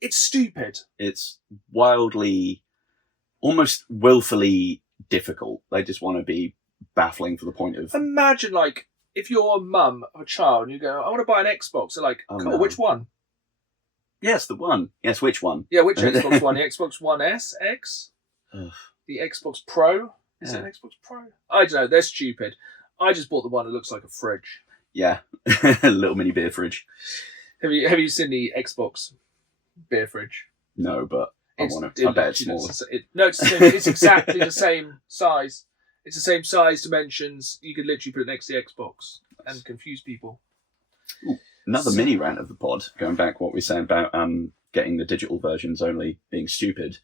It's stupid. It's wildly, almost willfully difficult. They just want to be baffling for the point of, Imagine, like, if you're a mum of a child and you go, I want to buy an Xbox. They're like, Oh, cool, no. which one? yes, the one. Yes, which one? Yeah, which Xbox One? The Xbox One S, X? Ugh. The Xbox Pro? Is it Yeah. an Xbox Pro? I don't know. They're stupid. I just bought the one that looks like a fridge. Yeah, a little mini beer fridge. Have you seen the Xbox beer fridge? No, but I want to. I bet it's smaller. No, it's the same, it's exactly the same size. It's the same size, dimensions. You could literally put it next to the Xbox and confuse people. Another mini rant of the pod, going back what we were saying about getting the digital versions only being stupid.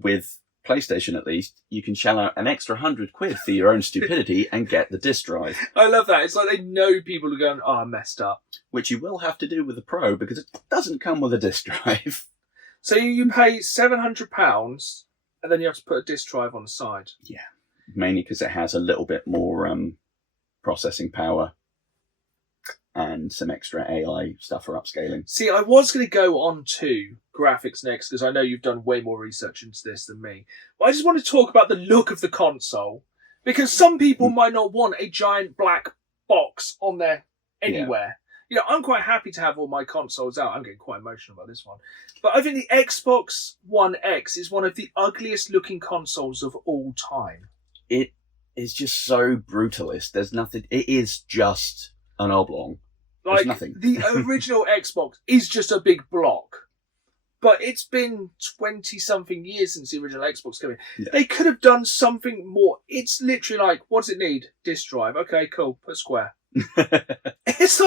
With PlayStation, at least, you can shell out an extra £100 for your own stupidity and get the disc drive, I love that. It's like they know people are going, oh, I messed up. which you will have to do with the Pro because it doesn't come with a disc drive. So you pay £700 and then you have to put a disc drive on the side. Mainly because it has a little bit more processing power and some extra AI stuff for upscaling. See, I was going to go on to graphics next because I know you've done way more research into this than me. But I just want to talk about the look of the console because some people might not want a giant black box on there anywhere. You know, I'm quite happy to have all my consoles out. I'm getting quite emotional about this one. But I think the Xbox One X is one of the ugliest looking consoles of all time. It is just so brutalist. There's nothing. It is just an oblong. There's Like, nothing. the original Xbox is just a big block. But it's been 20-something years since the original Xbox came in. Yeah. They could have done something more. It's literally like, what does it need? Disk drive. Okay, cool. Put a square. It's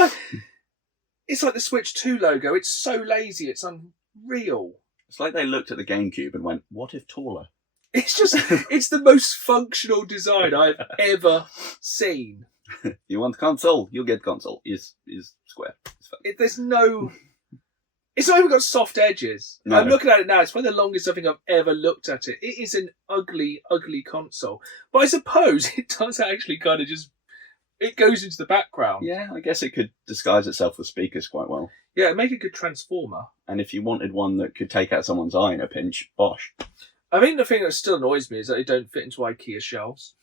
like the Switch 2 logo. It's so lazy. It's unreal. It's like they looked at the GameCube and went, "What if taller?" It's just, it's the most functional design I've ever seen. You want console? You'll get console. Is square. It's fine. There's no... It's not even got soft edges. No. I'm looking at it now. It's probably the longest I think I've ever looked at it. It is an ugly, ugly console. But I suppose it does actually kind of just It goes into the background. Yeah, I guess it could disguise itself with speakers quite well. Yeah, make a good transformer. And if you wanted one that could take out someone's eye in a pinch, bosh. I think the thing that still annoys me is that they don't fit into IKEA shelves.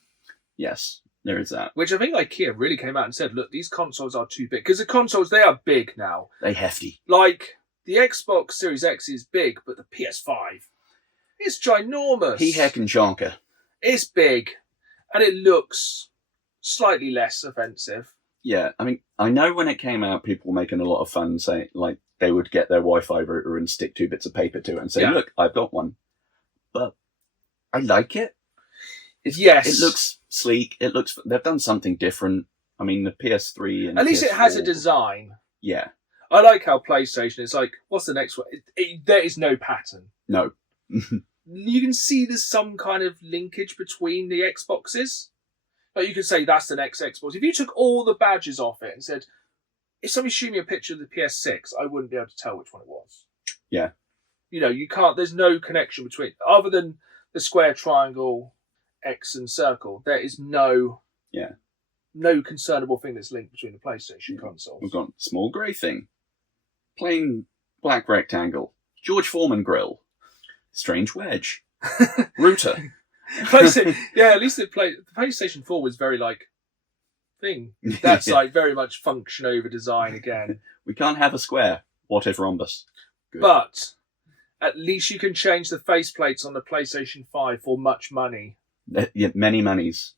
Yes, there is that. Which I think IKEA really came out and said, look, these consoles are too big. Because the consoles, they are big now. They hefty. Like, the Xbox Series X is big, but the PS5, it's ginormous. He heck and chonker. It's big, and it looks slightly less offensive. Yeah, I mean, I know when it came out, people were making a lot of fun saying, like, they would get their Wi-Fi router and stick 2 bits of paper to it and say, Yeah. look, I've got one. But I like it. Yes. It looks sleek. They've done something different. I mean, the PS3 and At least it has a PS4 design. Yeah. I like how PlayStation is like, what's the next one? There is no pattern. No. You can see there's some kind of linkage between the Xboxes. Like you could say that's the next Xbox. If you took all the badges off it and said, if somebody showed me a picture of the PS6, I wouldn't be able to tell which one it was. Yeah. You know, you can't, there's no connection between, other than the square, triangle, X and circle, there is no concernable thing that's linked between the PlayStation consoles. We've got small grey thing. Plain black rectangle. George Foreman grill. Strange wedge. Router. Yeah, at least the PlayStation 4 was very like thing. That's like very much function over design again. We can't have a square. What if rhombus? Good. But at least you can change the faceplates on the PlayStation 5 for much money. Yeah, many monies.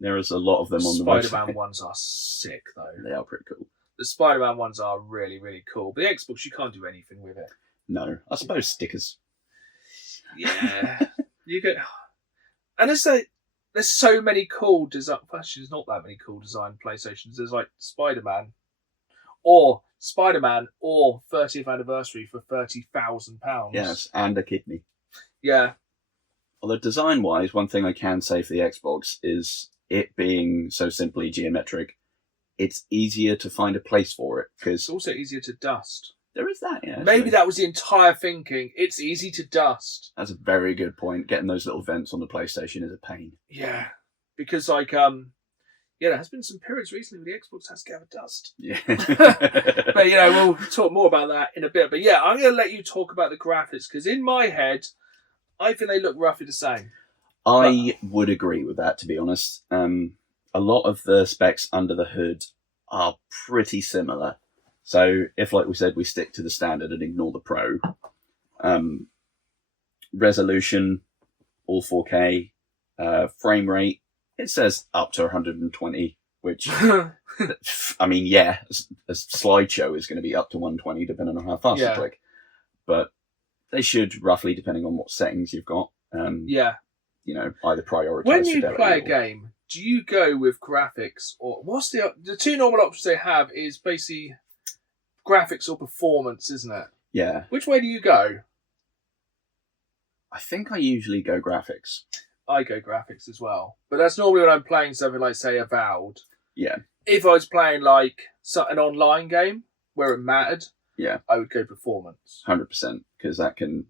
There is a lot of them on the Spider-Man website. ones are sick though. They are pretty cool. The Spider-Man ones are really, really cool. But the Xbox, you can't do anything with it. No, I suppose stickers. Yeah. You get... And there's so many cool design... Actually, there's not that many cool design PlayStations. There's like Spider-Man or 30th anniversary for £30,000. Yes, and a kidney. Yeah. Although design-wise, one thing I can say for the Xbox is it being so simply geometric, it's easier to find a place for it, It's because also easier to dust. there is that, yeah. Maybe actually. that was the entire thinking. It's easy to dust. That's a very good point. Getting those little vents on the PlayStation is a pain. Yeah. Because like, there has been some periods recently where the Xbox has gathered dust. Yeah. But, we'll talk more about that in a bit. But yeah, I'm going to let you talk about the graphics, because in my head, I think they look roughly the same. I would agree with that, to be honest. A lot of the specs under the hood are pretty similar. So if, like we said, we stick to the standard and ignore the Pro, resolution, all 4K, frame rate, it says up to 120, which, I mean, yeah, a slideshow is going to be up to 120 depending on how fast you click. But they should, roughly, depending on what settings you've got, Yeah. Either prioritize When you fidelity play a or- game, do you go with graphics, or what's the two normal options they have is basically graphics or performance, isn't it? Yeah. Which way do you go? I think I usually go graphics. I go graphics as well, but that's normally when I'm playing something like, say, Avowed. Yeah. If I was playing like an online game where it mattered, Yeah. I would go performance. 100%, because that can,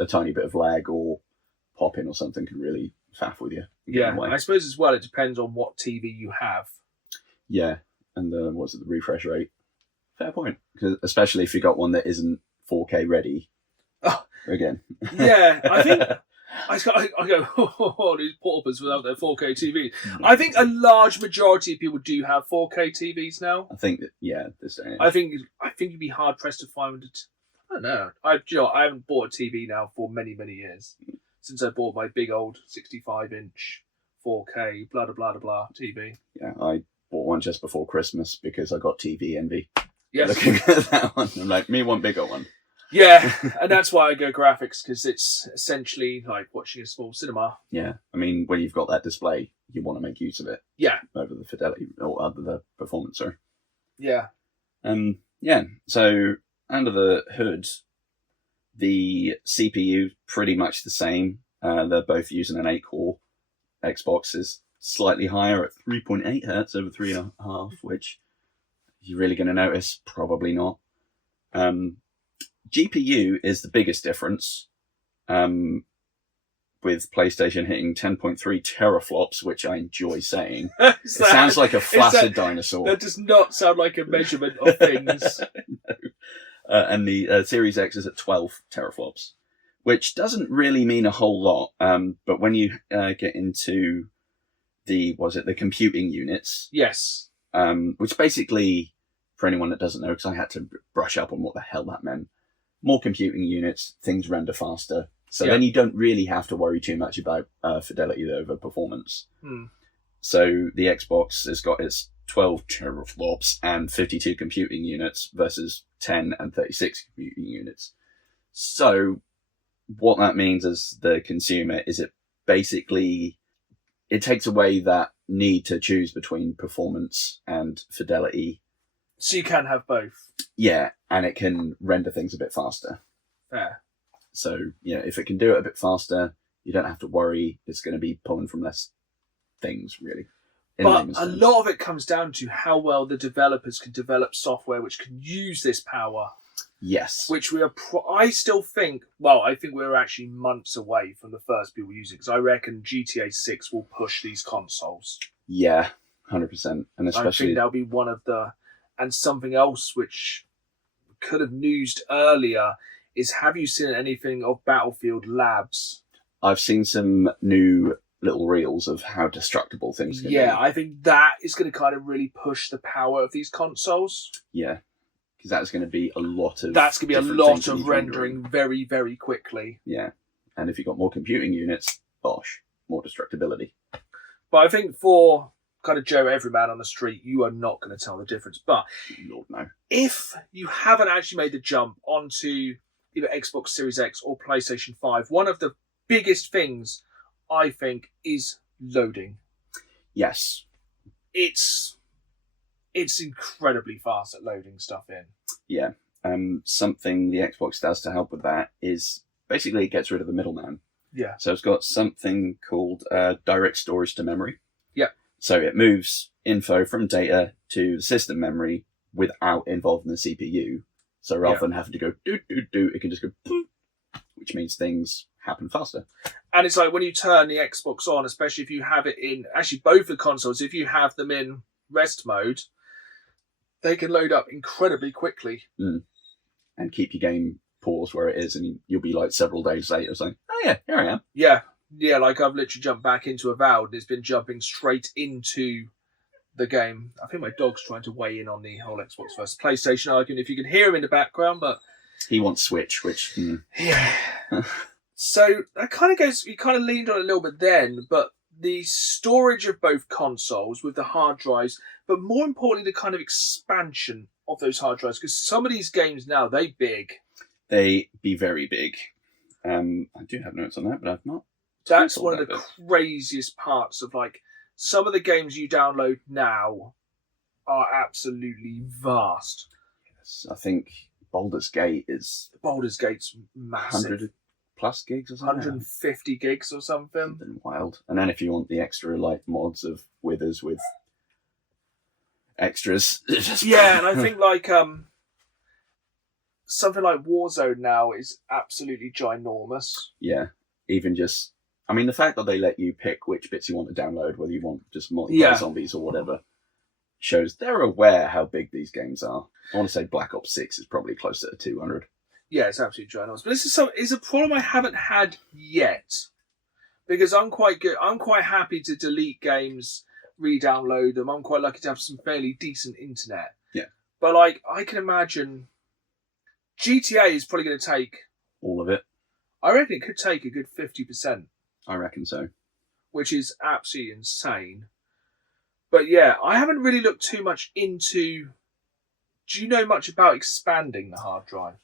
a tiny bit of lag or pop in or something can really faff with you. Yeah, I suppose as well it depends on what TV you have. Yeah, and the refresh rate? Fair point, because especially if you got one that isn't 4K ready. Oh. Again. Yeah, I think I go, these paupers without their 4K TV. I think a large majority of people do have 4K TVs now. I think that, this day. I think you'd be hard pressed to find it. I don't know. I haven't bought a TV now for many, many years. Since I bought my big old 65-inch 4K blah blah blah blah TV. Yeah, I bought one just before Christmas because I got TV envy. Yes. Looking at that one, I'm like, me one bigger one. Yeah, and that's why I go graphics, because it's essentially like watching a small cinema. Yeah, I mean, when you've got that display, you want to make use of it. Yeah. Over the fidelity, or over the performance, sorry. Yeah. So under the hood, the CPU pretty much the same. They're both using an 8-core. Xbox is slightly higher at 3.8 hertz over 3.5, which you're really going to notice? Probably not. GPU is the biggest difference. with PlayStation hitting 10.3 teraflops, which I enjoy saying. It It sounds like a flaccid dinosaur. That does not sound like a measurement of things. And the Series X is at 12 teraflops, which doesn't really mean a whole lot. But when you get into the computing units, Yes. which basically, for anyone that doesn't know, because I had to brush up on what the hell that meant, more computing units, things render faster. So then you don't really have to worry too much about fidelity over performance. So the Xbox has got its 12 teraflops and 52 computing units versus 10 and 36 computing units. So what that means as the consumer is it takes away that need to choose between performance and fidelity. So you can have both. Yeah, and it can render things a bit faster. Fair. So, if it can do it a bit faster, you don't have to worry it's going to be pulling from less things, really. But a lot of it comes down to how well the developers can develop software which can use this power. Yes. Which I still think, I think we're actually months away from the first people using it, because I reckon GTA 6 will push these consoles. Yeah, 100%. And especially, I think that'll be one of and something else which could have newsed earlier is, have you seen anything of Battlefield Labs? I've seen some new little reels of how destructible things can be. Yeah, I think that is going to kind of really push the power of these consoles. Yeah, because that's going to be a lot of... That's going to be a lot of rendering very, very quickly. Yeah, and if you've got more computing units, bosh, more destructibility. But I think for kind of Joe Everyman on the street, you are not going to tell the difference. But Lord, no. If you haven't actually made the jump onto either Xbox Series X or PlayStation 5, one of the biggest things, I think, is loading. Yes. It's incredibly fast at loading stuff in. Yeah. Something the Xbox does to help with that is basically it gets rid of the middleman. Yeah. So it's got something called direct storage to memory. Yeah. So it moves info from data to the system memory without involving the CPU. So rather than having to go do, it can just go boom, which means things happen faster. And it's like when you turn the Xbox on, especially if you have it in, actually both the consoles, if you have them in rest mode, they can load up incredibly quickly. And keep your game paused where it is, and you'll be like several days later saying, oh yeah, here I am. Yeah, like I've literally jumped back into Avowed and it's been jumping straight into the game. I think my dog's trying to weigh in on the whole Xbox versus PlayStation argument, if you can hear him in the background, but... He wants Switch, which... Yeah. So that kind of goes, you kind of leaned on it a little bit then, but the storage of both consoles with the hard drives, but more importantly, the kind of expansion of those hard drives, because some of these games now, they big. They be very big. I do have notes on that, but I've not. That's one of the craziest parts of, like, some of the games you download now are absolutely vast. Yes, I think Baldur's Gate is... Baldur's Gate's massive. 100 plus gigs or something? 150 gigs or something. Something wild. And then if you want the extra, like, mods of Withers with extras... Yeah, and I think, like, something like Warzone now is absolutely ginormous. Yeah, even just... I mean, the fact that they let you pick which bits you want to download, whether you want just multiplayer zombies or whatever, shows they're aware how big these games are. I want to say Black Ops 6 is probably closer to 200. Yeah, it's absolutely ginormous. But this is a problem I haven't had yet. Because I'm quite good. I'm quite happy to delete games, re-download them. I'm quite lucky to have some fairly decent internet. Yeah. But, like, I can imagine GTA is probably going to take... all of it? I reckon it could take a good 50%. I reckon so. Which is absolutely insane. But yeah, I haven't really looked too much into... Do you know much about expanding the hard drive?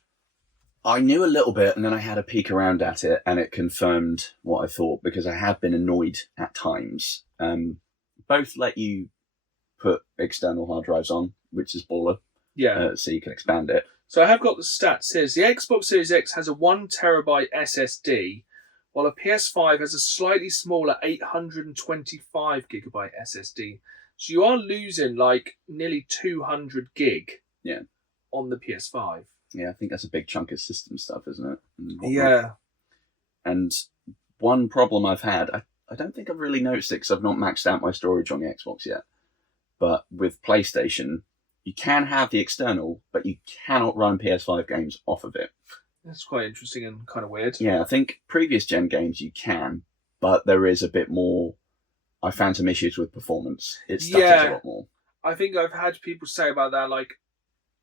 I knew a little bit, and then I had a peek around at it, and it confirmed what I thought, because I have been annoyed at times. Both let you put external hard drives on, which is baller. Yeah. So you can expand it. So I have got the stats here. The Xbox Series X has a 1 terabyte SSD, while a PS5 has a slightly smaller 825 gigabyte SSD. So you are losing like nearly 200 gig on the PS5. Yeah, I think that's a big chunk of system stuff, isn't it? Yeah. And one problem I've had, I don't think I've really noticed it because I've not maxed out my storage on the Xbox yet. But with PlayStation, you can have the external, but you cannot run PS5 games off of it. That's quite interesting and kind of weird. Yeah, I think previous gen games you can, but there is a bit more. I found some issues with performance. It stutters a lot more. I think I've had people say about that, like,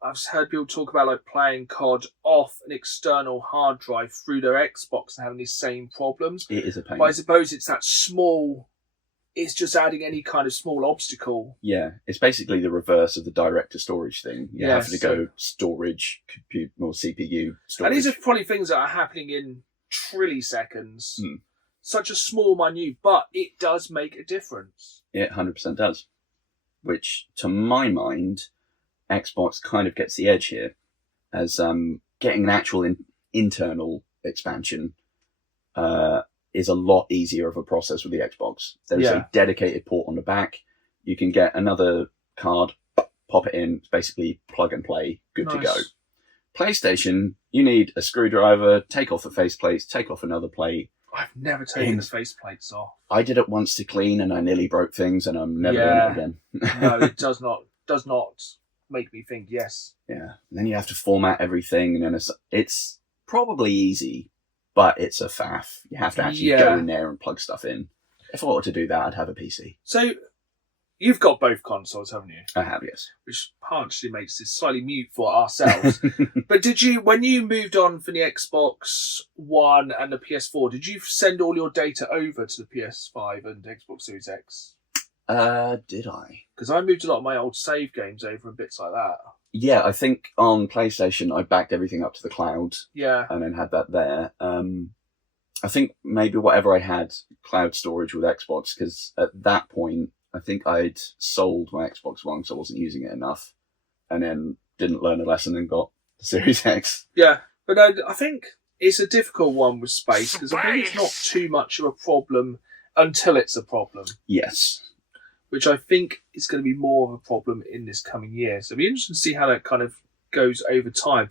I've heard people talk about like playing COD off an external hard drive through their Xbox and having these same problems. It is a pain. But I suppose it's that small. It's just adding any kind of small obstacle. Yeah, it's basically the reverse of the direct to storage thing. You have to go storage, compute, or CPU storage. And these are probably things that are happening in trilliseconds. Such a small, minute, but it does make a difference. It 100% does. Which, to my mind, Xbox kind of gets the edge here, as getting an actual internal expansion is a lot easier of a process with the Xbox. There's a dedicated port on the back. You can get another card, pop it in, it's basically plug and play, good to go. PlayStation, you need a screwdriver, take off the faceplates, take off another plate. I've never taken the faceplates off. I did it once to clean and I nearly broke things and I'm never doing it again. No, it does not make me think yes. Yeah. And then you have to format everything and then it's probably easy, but it's a faff. You have to actually go in there and plug stuff in. If I were to do that, I'd have a PC. So, you've got both consoles, haven't you? I have, yes. Which partially makes this slightly mute for ourselves. But when you moved on from the Xbox One and the PS4, did you send all your data over to the PS5 and Xbox Series X? Did I? Because I moved a lot of my old save games over and bits like that. Yeah, I think on PlayStation I backed everything up to the cloud. Yeah. And then had that there. I think maybe whatever I had cloud storage with Xbox, because at that point I think I'd sold my Xbox One because I wasn't using it enough, and then didn't learn a lesson and got the Series X. Yeah, but I think it's a difficult one with space because I think it's not too much of a problem until it's a problem. Yes. Which I think is going to be more of a problem in this coming year. So it'll be interesting to see how that kind of goes over time.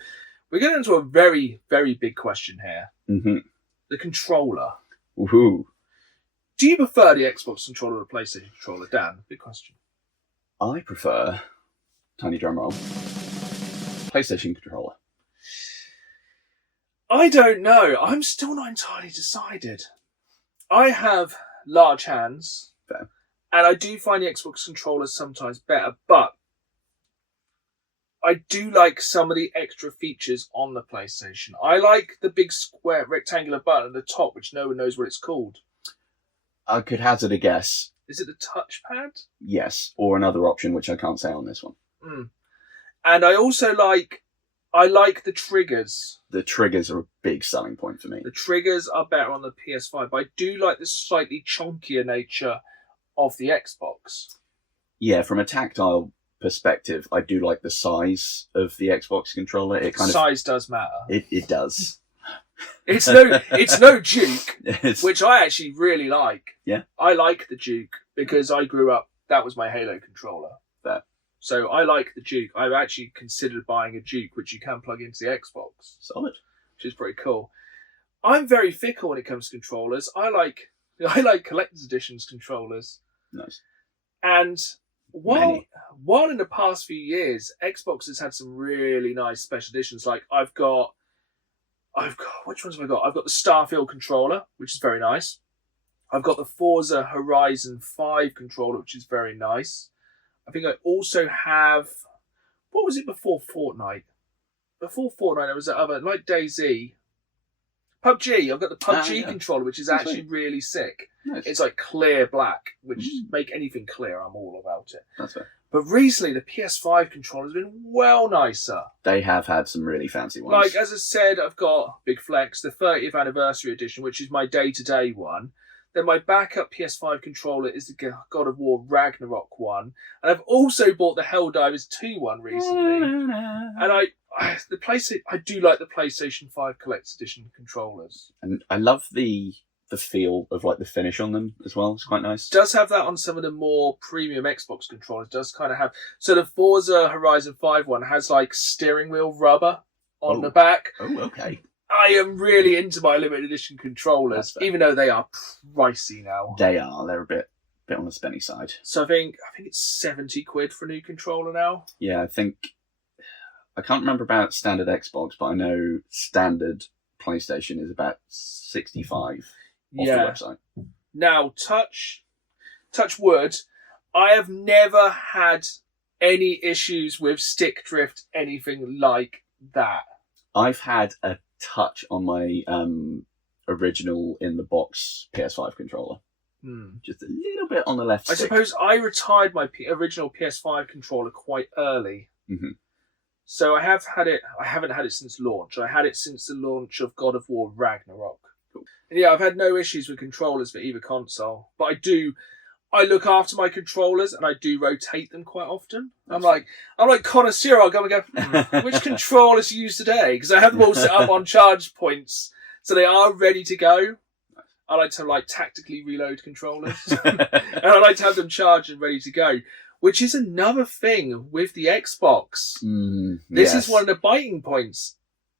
We're getting into a very, very big question here. Mm-hmm. The controller. Woohoo. Do you prefer the Xbox controller or the PlayStation controller, Dan? Big question. I prefer, tiny drum roll, PlayStation controller. I don't know. I'm still not entirely decided. I have large hands. Fair. And I do find the Xbox controller sometimes better, but I do like some of the extra features on the PlayStation. I like the big square rectangular button at the top, which no one knows what it's called. I could hazard a guess. Is it the touchpad? Yes, or another option, which I can't say on this one. And I also like the triggers. The triggers are a big selling point for me. The triggers are better on the PS5, but I do like the slightly chunkier nature of the Xbox. Yeah, from a tactile perspective, I do like the size of the Xbox controller. It kind size does matter. It does. It's no Duke, which I actually really like. Yeah. I like the Duke because I grew up, that was my Halo controller. Fair. So I like the Duke. I've actually considered buying a Duke, which you can plug into the Xbox. Solid. Which is pretty cool. I'm very fickle when it comes to controllers. I like collector's editions controllers. Nice. And while in the past few years, Xbox has had some really nice special editions. Like I've got which ones have I got? I've got the Starfield controller, which is very nice. I've got the Forza Horizon 5 controller, which is very nice. I think I also have, what was it before Fortnite? Before Fortnite, there was that other, like DayZ. PUBG. I've got the PUBG controller, which is actually really sick. Nice. It's like clear black, which make anything clear, I'm all about it. That's fair. But recently, the PS5 controller has been well nicer. They have had some really fancy ones. Like, as I said, I've got Big Flex, the 30th anniversary edition, which is my day-to-day one. Then my backup PS5 controller is the God of War Ragnarok one. And I've also bought the Helldivers 2 one recently. And I do like the PlayStation 5 Collector's Edition controllers. And I love the feel of like the finish on them as well. It's quite nice. Does have that on some of the more premium Xbox controllers. Does kind of have. So the Forza Horizon 5 one has like steering wheel rubber on the back. Oh, okay. I am really into my limited edition controllers, That's fair. even though they are pricey now. They're a bit on the spenny side. So I think it's 70 quid for a new controller now. Yeah, I can't remember about standard Xbox, but I know standard PlayStation is about 65 off the website. Now, touch wood, I have never had any issues with stick drift, anything like that. I've had a touch on my original in the box PS5 controller. Just a little bit on the left stick. I suppose I retired my original PS5 controller quite early. Mm-hmm. So I haven't had it since launch. I had it since the launch of God of War Ragnarok. Cool. And yeah, I've had no issues with controllers for either console. But I look after my controllers and I do rotate them quite often. I'm like connoisseur. I'll go and go, which controllers to use today? Because I have them all set up on charge points, so they are ready to go. I like to tactically reload controllers, and I like to have them charged and ready to go. Which is another thing with the Xbox. This is one of the biting points.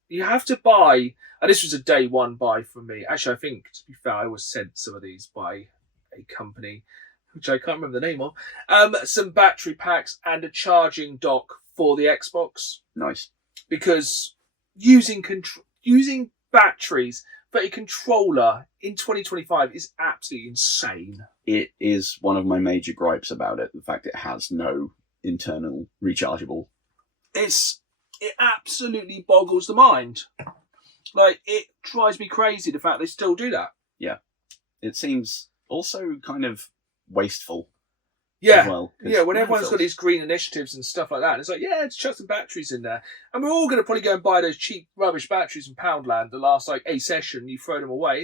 You have to buy, and this was a day one buy for me. Actually, I think, to be fair, I was sent some of these by a company, which I can't remember the name of, some battery packs and a charging dock for the Xbox. Nice. Because using batteries for a controller in 2025 is absolutely insane. It is one of my major gripes about it, the fact it has no internal rechargeable. It absolutely boggles the mind. It drives me crazy, the fact they still do that. Yeah. It seems also kind of wasteful. Yeah, as well, when everyone's got these green initiatives and stuff like that, and it's like, let's chuck some batteries in there. And we're all going to probably go and buy those cheap rubbish batteries from Poundland that last a session, you throw them away.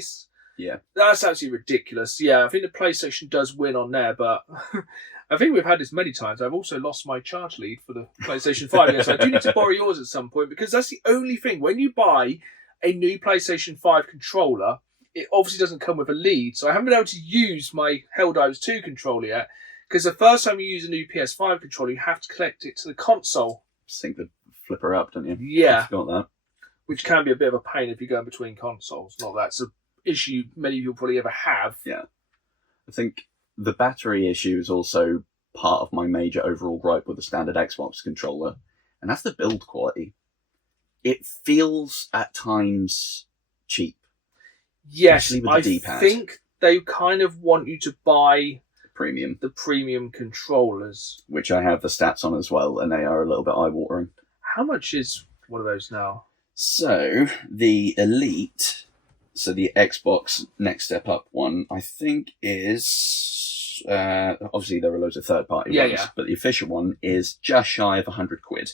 That's absolutely ridiculous. Yeah, I think the PlayStation does win on there, but I think we've had this many times. I've also lost my charge lead for the PlayStation 5. Yes, I do need to borrow yours at some point, because that's the only thing. When you buy a new PlayStation 5 controller, it obviously doesn't come with a lead, so I haven't been able to use my Helldivers 2 controller yet. Because the first time you use a new PS5 controller, you have to connect it to the console. Sync the flipper up, don't you? Yeah. I forgot that. Which can be a bit of a pain if you're going between consoles. Not that's an issue many people probably ever have. Yeah. I think the battery issue is also part of my major overall gripe with the standard Xbox controller, and that's the build quality. It feels at times cheap. Yes, especially with I the D-pad. think they kind of want you to buy Premium, the premium controllers, which I have the stats on as well, and they are a little bit eye-watering. How much is one of those now? So the Elite, so the Xbox Next Step Up one, I think is obviously there are loads of third-party ones, but the official one is just shy of 100 quid.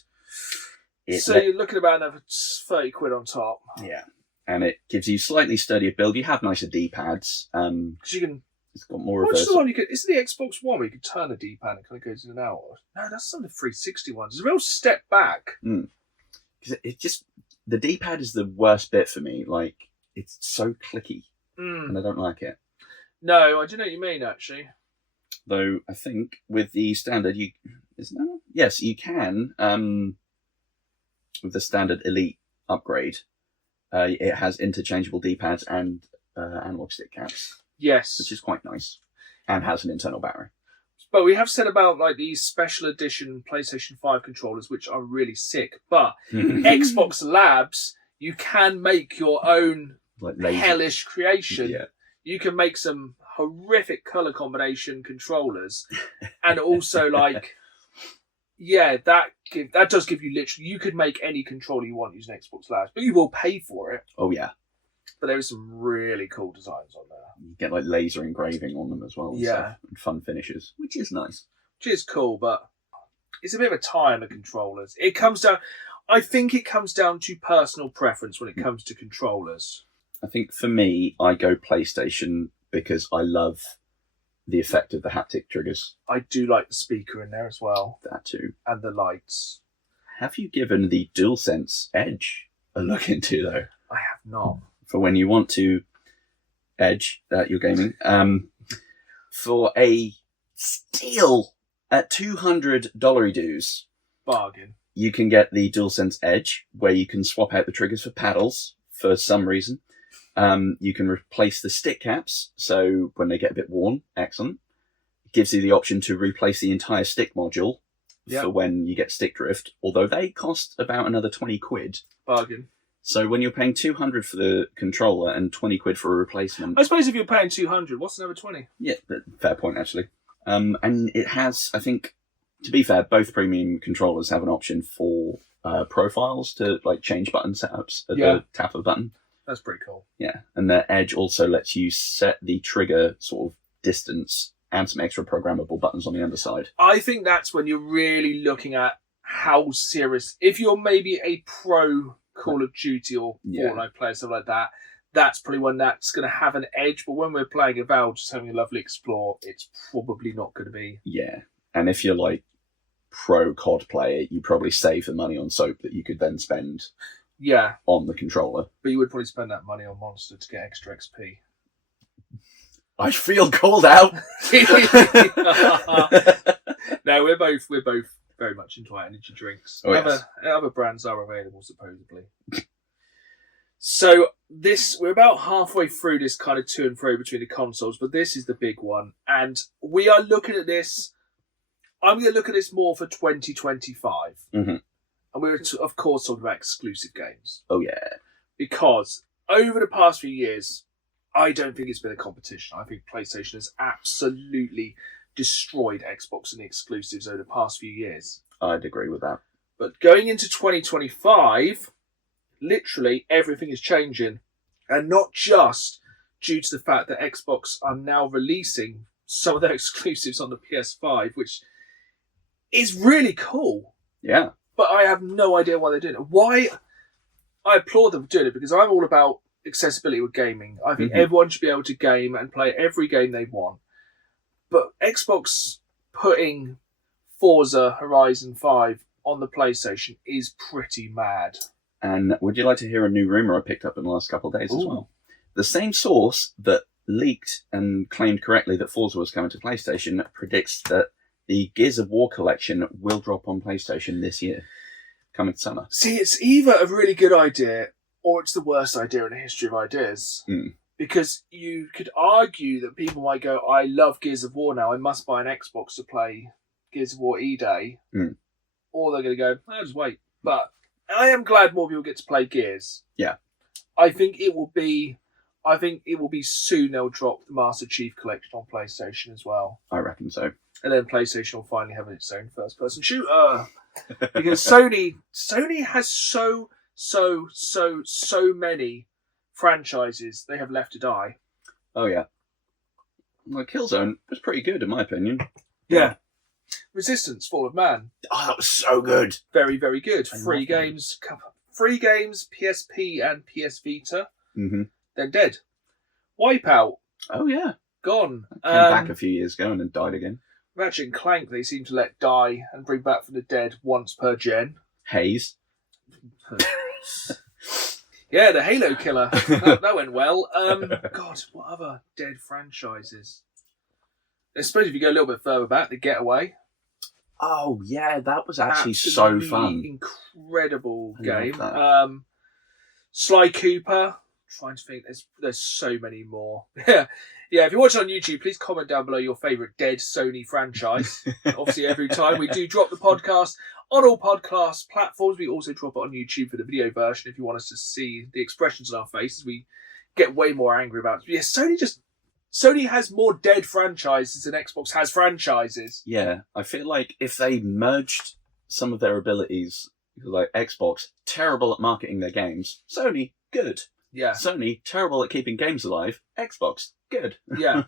So you're looking at about another 30 quid on top. Yeah, and it gives you slightly sturdier build. You have nicer D-pads. Because you can. It's got more What's reverse. the one you could? Isn't the Xbox One where you can turn the D-pad and it kind of goes in and out? No, that's some of the 360 ones. It's a real step back. Because it just, the D-pad is the worst bit for me. It's so clicky, and I don't like it. No, I do know what you mean, actually. Though I think with the standard, yes, you can. With the standard Elite upgrade, it has interchangeable D-pads and analog stick caps. Yes. Which is quite nice. And has an internal battery. But we have said about these special edition PlayStation 5 controllers, which are really sick. But Xbox Labs, you can make your own hellish creation. Yeah. You can make some horrific colour combination controllers. And also that does give you literally, you could make any controller you want using Xbox Labs, but you will pay for it. Oh yeah. But there are some really cool designs on there. You get laser engraving on them as well. And stuff, and fun finishes, which is nice. Which is cool, but it's a bit of a tie on the controllers. I think it comes down to personal preference when it comes to controllers. I think for me, I go PlayStation because I love the effect of the haptic triggers. I do like the speaker in there as well. That too. And the lights. Have you given the DualSense Edge a look into, though? I have not. For when you want to edge your gaming, for a steal at $200 dues, bargain. You can get the DualSense Edge, where you can swap out the triggers for paddles for some reason. You can replace the stick caps, so when they get a bit worn, excellent. It gives you the option to replace the entire stick module for when you get stick drift, although they cost about another 20 quid. Bargain. So when you're paying 200 for the controller and 20 quid for a replacement... I suppose if you're paying 200, what's another 20? Yeah, fair point, actually. And it has, I think, to be fair, both premium controllers have an option for profiles to like change button setups at the tap of a button. That's pretty cool. Yeah, and the Edge also lets you set the trigger sort of distance and some extra programmable buttons on the underside. I think that's when you're really looking at how serious... If you're maybe a pro Call of Duty or Fortnite player, something like that, that's probably when that's going to have an edge. But when we're playing a Valve, just having a lovely explore, it's probably not going to be. Yeah, and if you're like pro COD player, you probably save the money on soap that you could then spend on the controller. But you would probably spend that money on Monster to get extra XP. I feel called out. No, we're both very much into our energy drinks. Oh, yes. Other brands are available, supposedly. So we're about halfway through this kind of to and fro between the consoles, but this is the big one. And we are looking at this. I'm going to look at this more for 2025. Mm-hmm. And we're, of course, talking about exclusive games. Oh, yeah. Because over the past few years, I don't think it's been a competition. I think PlayStation has absolutely destroyed Xbox and the exclusives over the past few years. I'd agree with that. But going into 2025, literally everything is changing. And not just due to the fact that Xbox are now releasing some of their exclusives on the PS5, which is really cool. Yeah. But I have no idea why they're doing it. Why? I applaud them for doing it because I'm all about accessibility with gaming. I think everyone should be able to game and play every game they want. But Xbox putting Forza Horizon 5 on the PlayStation is pretty mad. And would you like to hear a new rumour I picked up in the last couple of days as well? The same source that leaked and claimed correctly that Forza was coming to PlayStation predicts that the Gears of War collection will drop on PlayStation this year, coming summer. See, it's either a really good idea or it's the worst idea in the history of ideas. Because you could argue that people might go, I love Gears of War now, I must buy an Xbox to play Gears of War E-Day. Or they're going to go, I'll just wait. But I am glad more people get to play Gears. Yeah. I think it will be soon they'll drop the Master Chief Collection on PlayStation as well. I reckon so. And then PlayStation will finally have its own first-person shooter. Because Sony has so many franchises they have left to die. Oh, yeah. Well, Killzone was pretty good, in my opinion. Yeah. Resistance, Fall of Man. Oh, that was so good. Very, very good. Free games, PSP and PS Vita. Mm-hmm. Then dead. Wipeout. Oh, yeah. Gone. Came back a few years ago and then died again. Ratchet and Clank, they seem to let die and bring back from the dead once per gen. Haze. Yeah, the Halo killer. that went well. God, what other dead franchises? I suppose if you go a little bit further back, The Getaway. Oh, yeah, that was actually so fun. Incredible game. That. Sly Cooper. Trying to think, there's so many more. Yeah, if you watch it on YouTube, please comment down below your favourite dead Sony franchise. Obviously, every time we do drop the podcast on all podcast platforms, we also drop it on YouTube for the video version if you want us to see the expressions on our faces. We get way more angry about it. Yeah, Sony has more dead franchises than Xbox has franchises. Yeah, I feel like if they merged some of their abilities, like Xbox, terrible at marketing their games, Sony, good. Yeah. Sony, terrible at keeping games alive, Xbox, good. Yeah.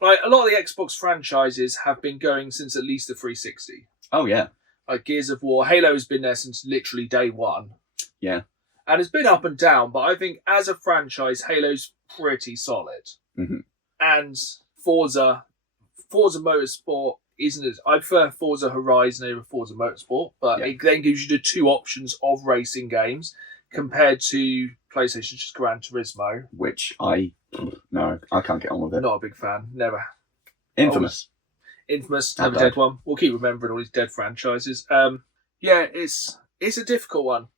Like, a lot of the Xbox franchises have been going since at least the 360. Oh, yeah. Like Gears of War. Halo's been there since literally day one. Yeah. And it's been up and down, but I think as a franchise, Halo's pretty solid. Mm-hmm. And Forza Motorsport isn't as... I prefer Forza Horizon over Forza Motorsport, but it then gives you the two options of racing games compared to PlayStation's just Gran Turismo. Which I can't get on with it. Not a big fan. Never. Infamous. Never dead one. We'll keep remembering all these dead franchises. Yeah, it's a difficult one.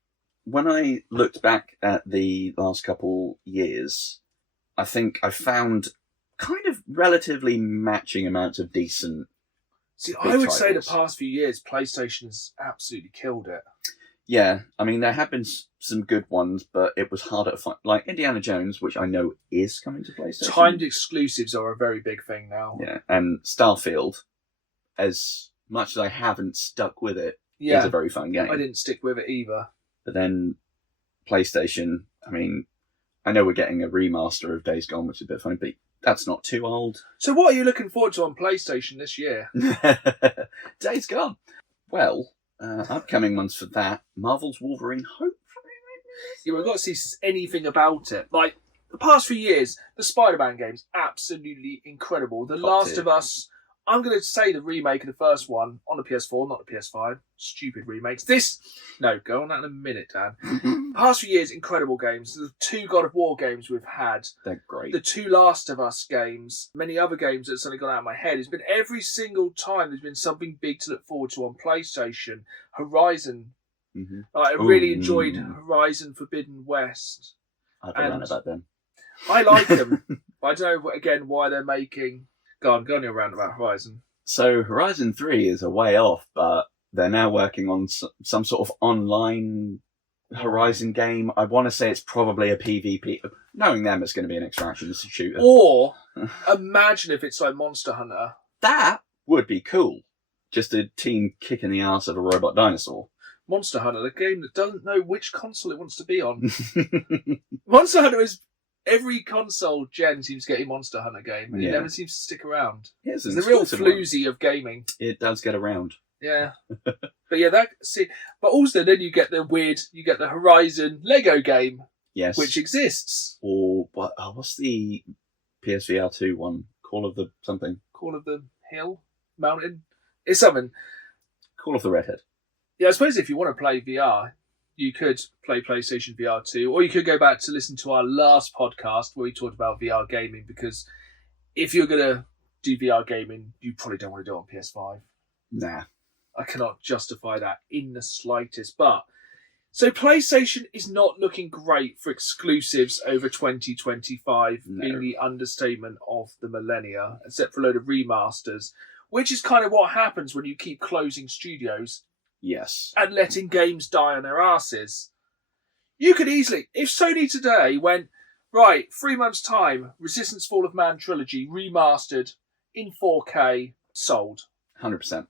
when I looked back at the last couple years, I think I found kind of relatively matching amounts of decent. See, Big I would say the titles. past few years, PlayStation has absolutely killed it. Yeah, I mean, there have been some good ones, but it was harder to find. Like Indiana Jones, which I know is coming to PlayStation. Timed exclusives are a very big thing now. Yeah, and Starfield, as much as I haven't stuck with it, Yeah, is a very fun game. I didn't stick with it either. But then PlayStation, I mean, I know we're getting a remaster of Days Gone, which is a bit funny, but that's not too old. So what are you looking forward to on PlayStation this year? Days Gone. Well, upcoming ones for that, Marvel's Wolverine, hopefully. Yeah, we've got to see anything about it. Like, the past few years, the Spider-Man games, absolutely incredible. The Top Last tier. of Us, I'm going to say the remake of the first one on the PS4, not the PS5. Stupid remakes. Go on that in a minute, Dan. Past few years, incredible games. The 2 God of War games we've had, They're great. the 2 Last of Us games, many other games that's suddenly gone out of my head. It's been every single time there's been something big to look forward to on PlayStation. Horizon. Mhm. I really Ooh. enjoyed Horizon Forbidden West. I don't know And- about them. I like them, but I don't know, again, why they're making... Go on your roundabout Horizon. So Horizon 3 is a way off, but they're now working on some sort of online Horizon game. I want to say it's probably a PvP. Knowing them, it's going to be an extraction shooter. Or, imagine if it's like Monster Hunter. That would be cool. Just a team kicking the ass of a robot dinosaur. Monster Hunter, the game that doesn't know which console it wants to be on. Monster Hunter is... Every console gen seems to get a Monster Hunter game, and it Yeah. never seems to stick around. Here's It's an the real exclusive one. floozy of gaming. It does get around. Yeah. But yeah, but also then you get the Horizon Lego game, Yes. which exists. Or what's the PSVR 2 one? Call of the something. Call of the Hill? Mountain? It's something. Call of the Redhead. Yeah, I suppose if you want to play VR, you could play PlayStation VR 2, or you could go back to listen to our last podcast where we talked about VR gaming, because if you're going to do VR gaming, you probably don't want to do it on PS5. Nah. I cannot justify that in the slightest. But so PlayStation is not looking great for exclusives over 2025, No. being the understatement of the millennia, except for a load of remasters, which is kind of what happens when you keep closing studios Yes. and letting games die on their asses. You could easily, if Sony today went, right, 3 months' time, Resistance Fall of Man trilogy remastered in 4K, sold. 100%.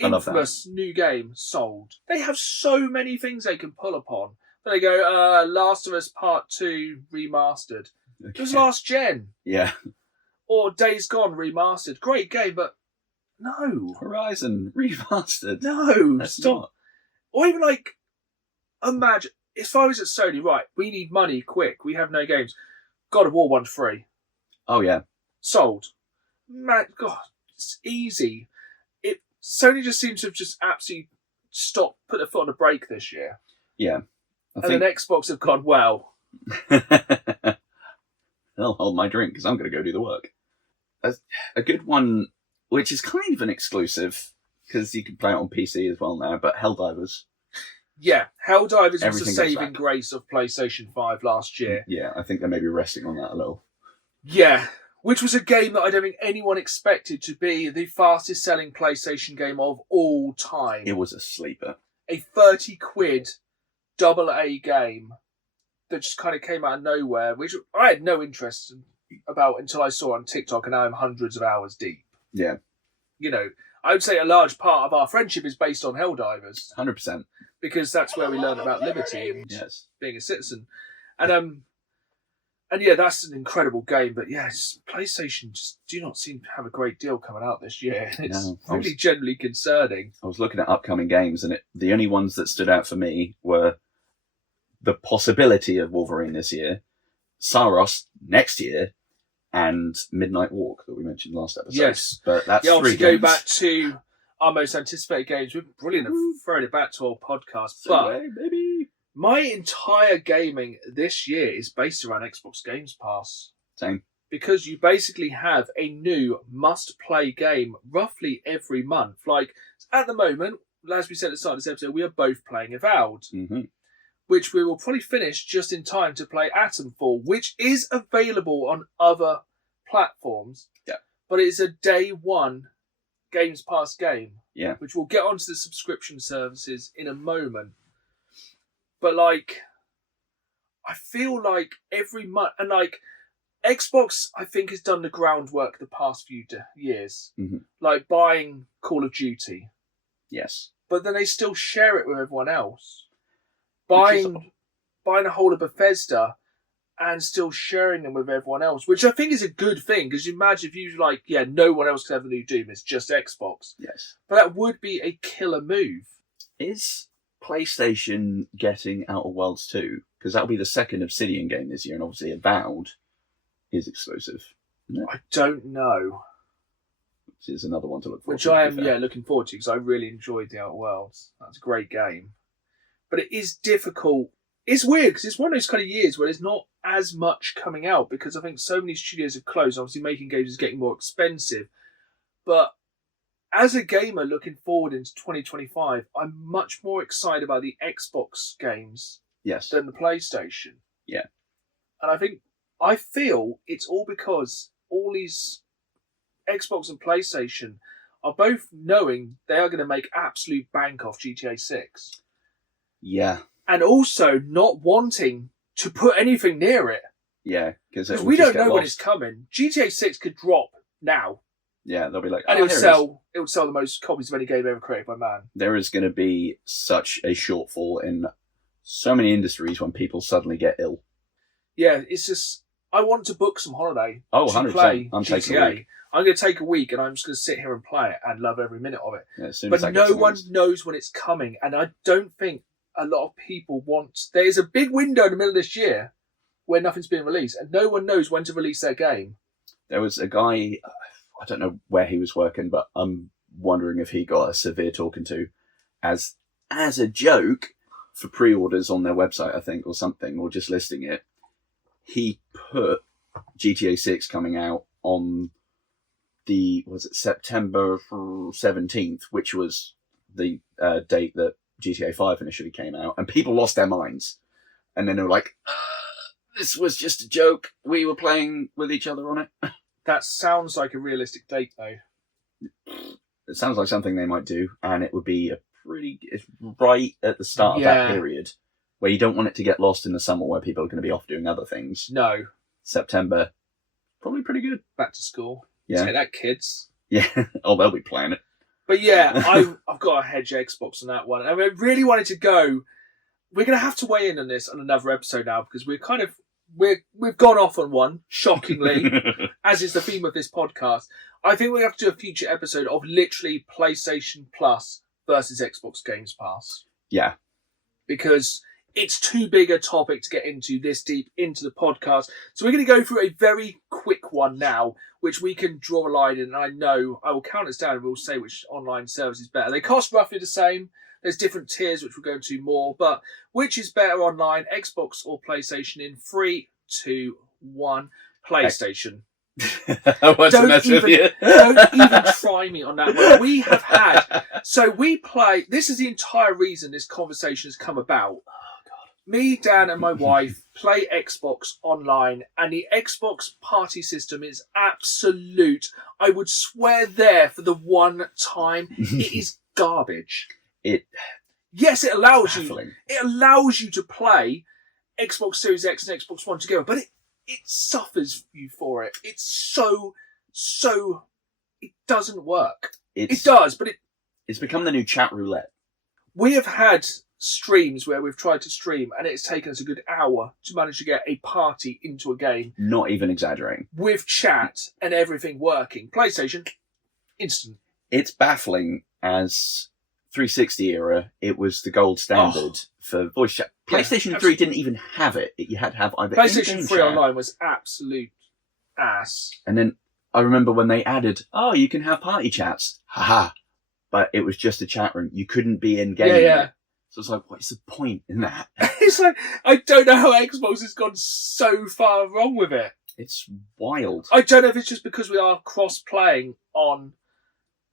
I love that. Infamous new game, sold. They have so many things they can pull upon. They go, Last of Us Part 2 remastered. It was last gen. Yeah. Or Days Gone remastered. Great game, but no. Horizon remastered. No, That's stop. not. Or even like, imagine, if I was at Sony, right, we need money, quick, we have no games. God of War 1 free. Oh, yeah. Sold. Man, God, it's easy. Sony just seems to have just absolutely put their foot on the brake this year. Yeah. I And then Xbox have gone, well, I'll hold my drink because I'm going to go do the work. A good one, which is kind of an exclusive, because you can play it on PC as well now, but Helldivers. yeah, Helldivers was the Everything goes saving back. grace of PlayStation 5 last year. Yeah, I think they may be resting on that a little. Yeah, which was a game that I don't think anyone expected to be the fastest selling PlayStation game of all time. It was a sleeper. A 30 quid AA game that just kind of came out of nowhere, which I had no interest about until I saw on TikTok, and now I'm hundreds of hours deep. Yeah, You know, I would say a large part of our friendship is based on Helldivers, 100%. because that's where we learn about liberty and Yes. being a citizen. And yeah, that's an incredible game. But yeah, PlayStation just do not seem to have a great deal coming out this year. It's No, really generally concerning. I was looking at upcoming games, and the only ones that stood out for me were the possibility of Wolverine this year, Saros next year, and Midnight Walk that we mentioned last episode. Yes. But that's Yeah, 3 obviously games. go back to our most anticipated games. We're brilliant at throwing it back to our podcast. So, But hey, baby. my entire gaming this year is based around Xbox Games Pass. Same. Because you basically have a new must-play game roughly every month. Like, at the moment, as we said at the start of this episode, we are both playing Avowed. Mm-hmm. which we will probably finish just in time to play Atomfall, which is available on other platforms. Yeah. But it's a day one Games Pass game. Yeah. Which we'll get onto the subscription services in a moment. But like, I feel like every month, and like Xbox, I think has done the groundwork the past few years, like buying Call of Duty. Yes. But then they still share it with everyone else. Buying a whole of Bethesda and still sharing them with everyone else, which I think is a good thing, because you imagine if you like, yeah, no one else can have the new Doom, it's just Xbox. Yes. But that would be a killer move. Is PlayStation getting Outer Worlds 2? Because that'll be the second Obsidian game this year, and obviously Avowed is exclusive. I don't know. Which is another one to look forward Which to. I am, looking forward to, because I really enjoyed the Outer Worlds. That's a great game. But it is difficult. It's weird, because it's one of those kind of years where there's not as much coming out, because I think so many studios have closed. Obviously, making games is getting more expensive. But as a gamer looking forward into 2025, I'm much more excited about the Xbox games than the PlayStation. Yeah. And I feel it's all because all these Xbox and PlayStation are both knowing they are going to make absolute bank off GTA 6. Yeah. And also not wanting to put anything near it. Yeah. Because we don't know when it's coming. GTA 6 could drop now. Yeah, they'll be like, and it would sell the most copies of any game ever created by man. There is going to be such a shortfall in so many industries when people suddenly get ill. Yeah, it's just, I want to book some holiday. Oh, to 100%. play I'm GTA. taking a week. I'm going to take a week and I'm just going to sit here and play it and love every minute of it. Yeah, as soon as but I get no some one news. knows when it's coming, and I don't think a lot of people want. There's a big window in the middle of this year where nothing's being released, and no one knows when to release their game. There was a guy, I don't know where he was working, but I'm wondering if he got a severe talking to as a joke for pre-orders on their website, I think, or something, or just listing it. He put GTA 6 coming out on September 17th, which was the date that GTA 5 initially came out, and people lost their minds. And then they were like, this was just a joke. We were playing with each other on it. That sounds like a realistic date, though. It sounds like something they might do, and it would be it's right at the start of that period where you don't want it to get lost in the summer where people are going to be off doing other things. No. September, probably pretty good. Back to school. Yeah. Take that, kids. Yeah. Oh, they'll be playing it. But yeah, I've got to hedge Xbox on that one. I mean, I really wanted to go. We're going to have to weigh in on this on another episode now, because we've gone off on one, shockingly, as is the theme of this podcast. I think we have to do a future episode of literally PlayStation Plus versus Xbox Games Pass. Yeah. Because it's too big a topic to get into this deep into the podcast. So we're going to go through a very quick one now, which we can draw a line in. And I know I will count us down and we'll say which online service is better. They cost roughly the same. There's different tiers, which we'll go into more. But which is better online, Xbox or PlayStation? In 3, 2, 1, PlayStation. Don't even try me on that one. We have had... So we play... This is the entire reason this conversation has come about. Me, Dan, and my wife play Xbox online, and the Xbox party system is absolute. I would swear there for the one time. It is garbage. Yes, it allows baffling. It allows you to play Xbox Series X and Xbox One together, but it suffers you for it. It's so it doesn't work. It does, but it's become the new chat roulette. We have had streams where we've tried to stream and it's taken us a good hour to manage to get a party into a game. Not even exaggerating. With chat and everything working. PlayStation, instant. It's baffling. As 360 era, it was the gold standard for voice chat. PlayStation 3 didn't even have it. You had to have either PlayStation 3 online was absolute ass. And then I remember when they added, you can have party chats. Haha. But it was just a chat room. You couldn't be in game. Yeah. So it's like, what's the point in that? It's like, I don't know how Xbox has gone so far wrong with it. It's wild. I don't know if it's just because we are cross-playing on...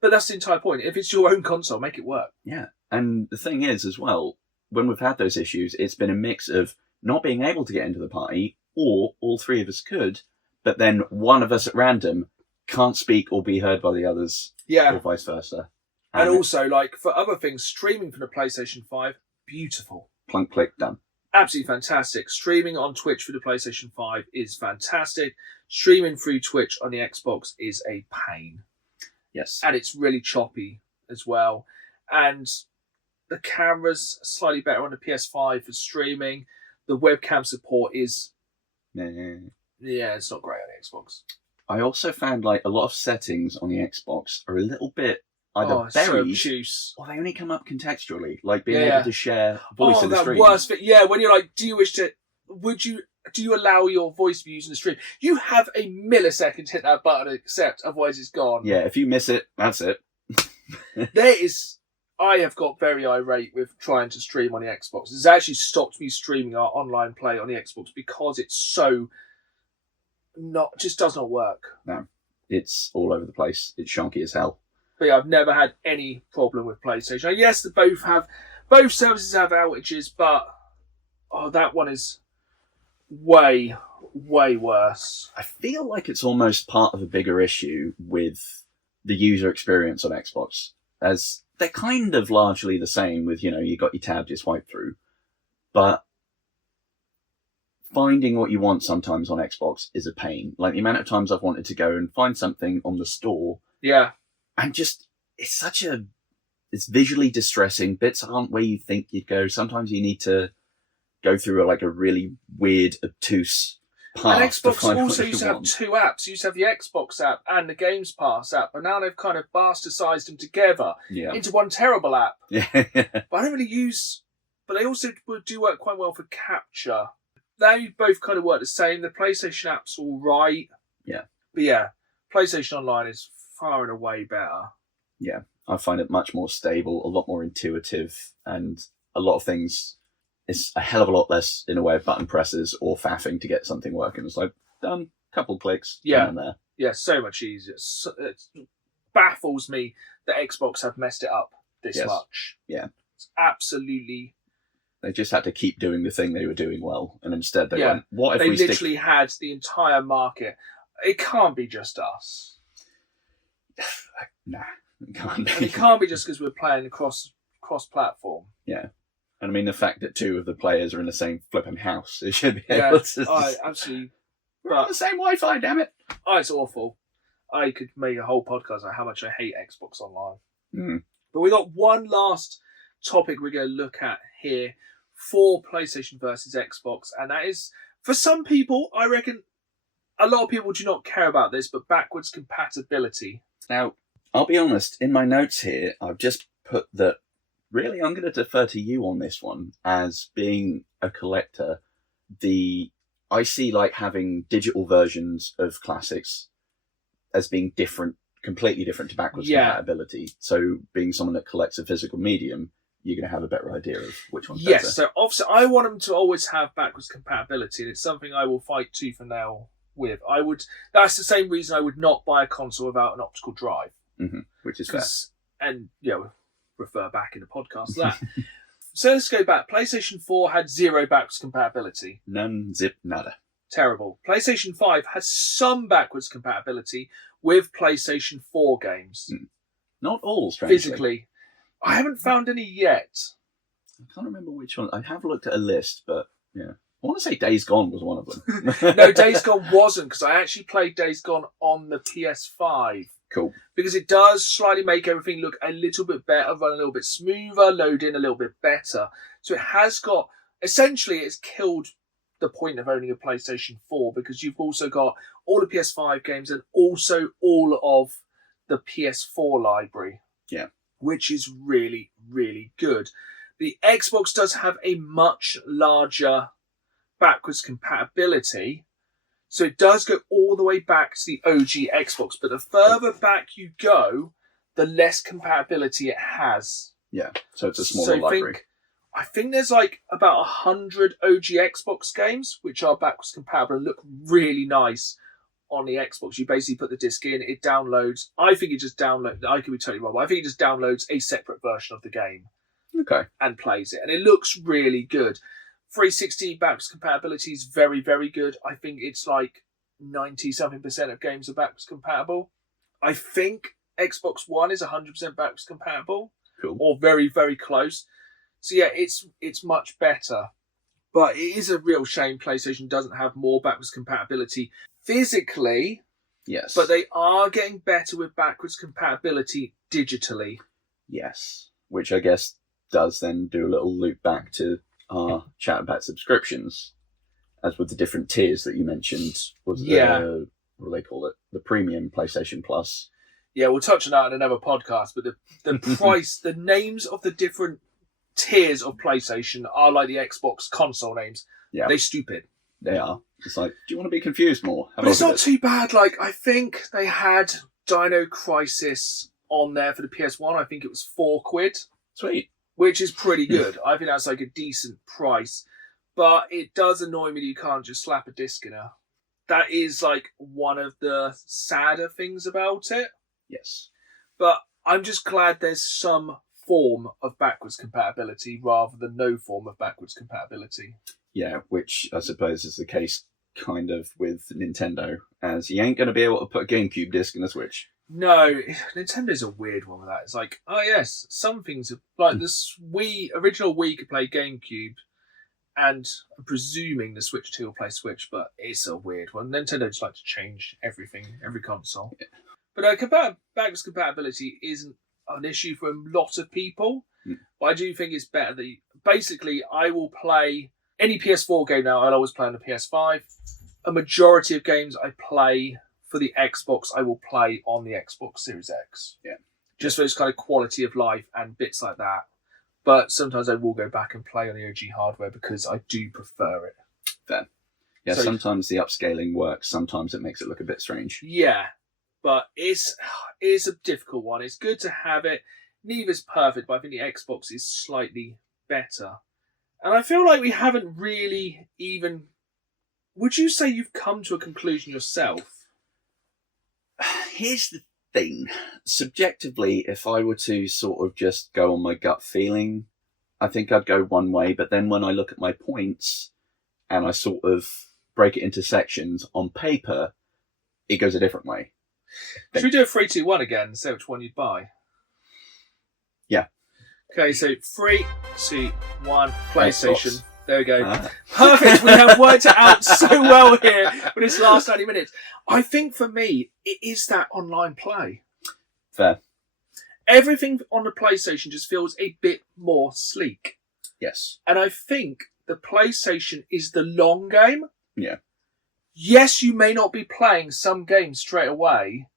But that's the entire point. If it's your own console, make it work. Yeah. And the thing is, as well, when we've had those issues, it's been a mix of not being able to get into the party, or all three of us could, but then one of us at random can't speak or be heard by the others, or vice versa. And also, like, for other things, streaming from the PlayStation 5, beautiful. Plunk, click, done. Absolutely fantastic. Streaming on Twitch for the PlayStation 5 is fantastic. Streaming through Twitch on the Xbox is a pain. Yes. And it's really choppy as well. And the camera's slightly better on the PS5 for streaming. The webcam support is... it's not great on the Xbox. I also found like a lot of settings on the Xbox are a little bit either so buried obtuse. or they only come up contextually, like being able to share voice in the that stream. worst bit. Yeah, when you're like, do you allow your voice to be used in the stream? You have a millisecond to hit that button and accept, otherwise it's gone. Yeah, if you miss it, that's it. I have got very irate with trying to stream on the Xbox. It's actually stopped me streaming our online play on the Xbox because it's so just does not work. No, it's all over the place. It's shonky as hell. But yeah, I've never had any problem with PlayStation. Yes, both services have outages, but that one is way, way worse. I feel like it's almost part of a bigger issue with the user experience on Xbox, as they're kind of largely the same with, you got your tab you swipe through, but finding what you want sometimes on Xbox is a pain. Like the amount of times I've wanted to go and find something on the store. Yeah. And just, it's visually distressing. Bits aren't where you think you'd go. Sometimes you need to go through a really weird, obtuse path. And Xbox also used used to have two apps. You used to have the Xbox app and the Games Pass app, but now they've kind of bastardized them together into one terrible app. Yeah. But I don't really use... But they also do work quite well for capture. They both kind of work the same. The PlayStation app's all right. Yeah. But yeah, PlayStation Online is far and away better. Yeah, I find it much more stable, a lot more intuitive, and a lot of things, it's a hell of a lot less in a way of button presses or faffing to get something working. It's like, done, couple clicks, done there. Yeah, so much easier. It baffles me that Xbox have messed it up this much. Yeah. It's absolutely... They just had to keep doing the thing they were doing well, and instead they went, what if they we literally had the entire market. It can't be just us. Nah, it can't be. And it can't be just because we're playing cross-platform. Yeah. And I mean, the fact that two of the players are in the same flipping house, it should be able to... absolutely. We're on the same Wi-Fi, damn it. It's awful. I could make a whole podcast on how much I hate Xbox Online. Mm. But we got one last topic we're going to look at here for PlayStation versus Xbox, and that is, for some people, I reckon a lot of people do not care about this, but backwards compatibility. Now, I'll be honest, in my notes here, I've just put that, really, I'm going to defer to you on this one, as being a collector. I see having digital versions of classics as being different, completely different to backwards compatibility. So being someone that collects a physical medium, you're going to have a better idea of which one's better. Yes, so obviously I want them to always have backwards compatibility, and it's something I will fight tooth and nail with. That's the same reason I would not buy a console without an optical drive. Mm-hmm. Which is fair. And, refer back in the podcast to that. So let's go back. PlayStation 4 had zero backwards compatibility. None, zip, nada. Terrible. PlayStation 5 has some backwards compatibility with PlayStation 4 games. Not all, strangely. Physically. I haven't found any yet. I can't remember which one. I have looked at a list, but yeah. I want to say Days Gone was one of them. No, Days Gone wasn't, because I actually played Days Gone on the PS5. Cool. Because it does slightly make everything look a little bit better, run a little bit smoother, load in a little bit better. So it has got... Essentially, it's killed the point of owning a PlayStation 4, because you've also got all the PS5 games and also all of the PS4 library. Yeah. Which is really, really good. The Xbox does have a much larger backwards compatibility. So it does go all the way back to the OG Xbox. But the further back you go, the less compatibility it has. Yeah, so it's a smaller library. I think there's about 100 OG Xbox games which are backwards compatible and look really nice on the Xbox. You basically put the disc in, it downloads. I think it just downloads. I could be totally wrong, but I think it just downloads a separate version of the game. Okay. and plays it, and it looks really good. 360 backwards compatibility is very, very good. I think it's like 90-something% of games are backwards compatible. I think Xbox One is 100% backwards compatible, Cool. or very, very close. So yeah, it's much better. But it is a real shame PlayStation doesn't have more backwards compatibility physically, Yes. but they are getting better with backwards compatibility digitally. Yes. Which I guess does then do a little loop back to our chat about subscriptions, as with the different tiers that you mentioned. Was Yeah. the, what do they call it? The premium PlayStation Plus. Yeah, we'll touch on that in another podcast, but the price, the names of the different tiers of PlayStation are like the Xbox console names. Yeah. They're stupid. They are. It's like, do you want to be confused more? Have But it's a look not at too bad. Like, I think they had Dino Crisis on there for the PS1. I think it was £4, it. Sweet. which is pretty good. I think that's like a decent price. But it does annoy me that you can't just slap a disc in her. That is like one of the sadder things about it. Yes. But I'm just glad there's some form of backwards compatibility rather than no form of backwards compatibility. Yeah, which I suppose is the case kind of with Nintendo, as you ain't going to be able to put a GameCube disc in a Switch. No, Nintendo's a weird one with that. It's like, oh yes, some things are, like this original Wii could play GameCube, and I'm presuming the Switch 2 will play Switch, but it's a weird one. Nintendo just like to change everything, every console. Yeah. But backwards compatibility isn't an issue for a lot of people. But I do think it's better that basically I will play any PS4 game now. I'll always play on the PS5. A majority of games I play for the Xbox, I will play on the Xbox Series X. Yeah. Just for this kind of quality of life and bits like that. But sometimes I will go back and play on the OG hardware because I do prefer it. Fair. Yeah, So- sometimes the upscaling works, sometimes it makes it look a bit strange. Yeah, but it's a difficult one. It's good to have it. Neither's perfect, but I think the Xbox is slightly better. And I feel like we haven't really even... Would you say you've come to a conclusion yourself? Here's the thing. Subjectively, if I were to sort of just go on my gut feeling, I think I'd go one way. But then when I look at my points and I sort of break it into sections on paper, it goes a different way. Should we do a 3, 2, 1 again and say which one you'd buy? Yeah. Okay, so 3, 2, 1, PlayStation. Xbox. There we go. Ah. Perfect. We have worked it out so well here for this last 90 minutes. I think for me, it is that online play. Fair. Everything on the PlayStation just feels a bit more sleek. Yes. And I think the PlayStation is the long game. Yeah. Yes, you may not be playing some games straight away,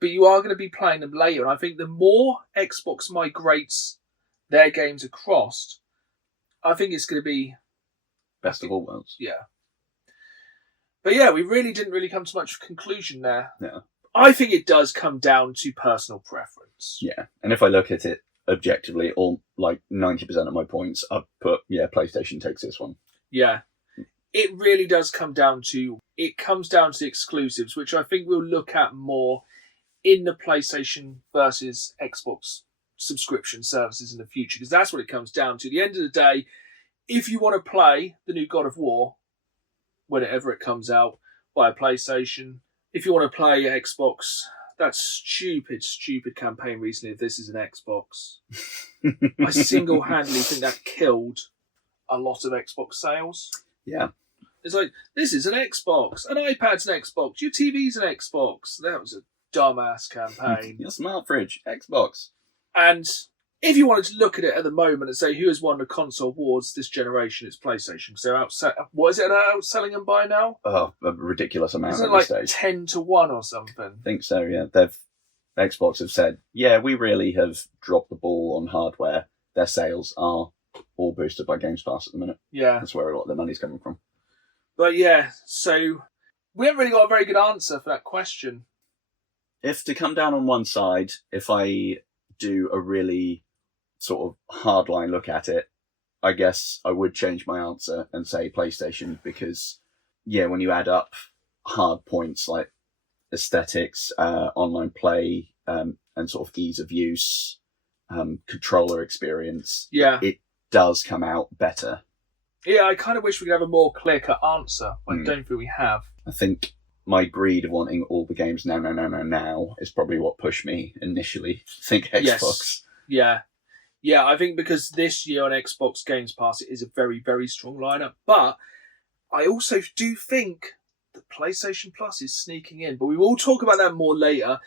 but you are going to be playing them later. And I think the more Xbox migrates their games across, I think it's going to be... Best of all worlds. Yeah. But yeah, we really didn't come to much conclusion there. Yeah. I think it does come down to personal preference. Yeah. And if I look at it objectively, all like 90% of my points, I'd put, PlayStation takes this one. Yeah. It really does come down to... It comes down to the exclusives, which I think we'll look at more in the PlayStation versus Xbox subscription services in the future, because that's what it comes down to. At the end of the day, if you want to play the new God of War, whenever it comes out, buy a PlayStation. If you want to play Xbox, that stupid campaign recently, if this is an Xbox, I single-handedly think that killed a lot of Xbox sales. Yeah. It's like, this is an Xbox, an iPad's an Xbox, your TV's an Xbox. That was a dumbass campaign. Your smart fridge, Xbox. And if you wanted to look at it at the moment and say who has won the console awards this generation, it's PlayStation. Because they're outselling them by now? Oh, a ridiculous amount Isn't at it like this stage. 10-1 or something? I think so, yeah. Xbox have said, we really have dropped the ball on hardware. Their sales are all boosted by Games Pass at the minute. Yeah. That's where a lot of their money's coming from. But yeah, so we haven't really got a very good answer for that question. If to come down on one side, if I do a really sort of hardline look at it, I guess I would change my answer and say PlayStation, because when you add up hard points like aesthetics, online play, and sort of ease of use, controller experience, Yeah. it does come out better. Yeah, I kind of wish we could have a more clear-cut answer. I don't think we have. I think my greed of wanting all the games now is probably what pushed me initially to think Xbox. Yes. Yeah. Yeah, I think because this year on Xbox Games Pass, it is a very, very strong lineup. But I also do think the PlayStation Plus is sneaking in. But we will talk about that more later.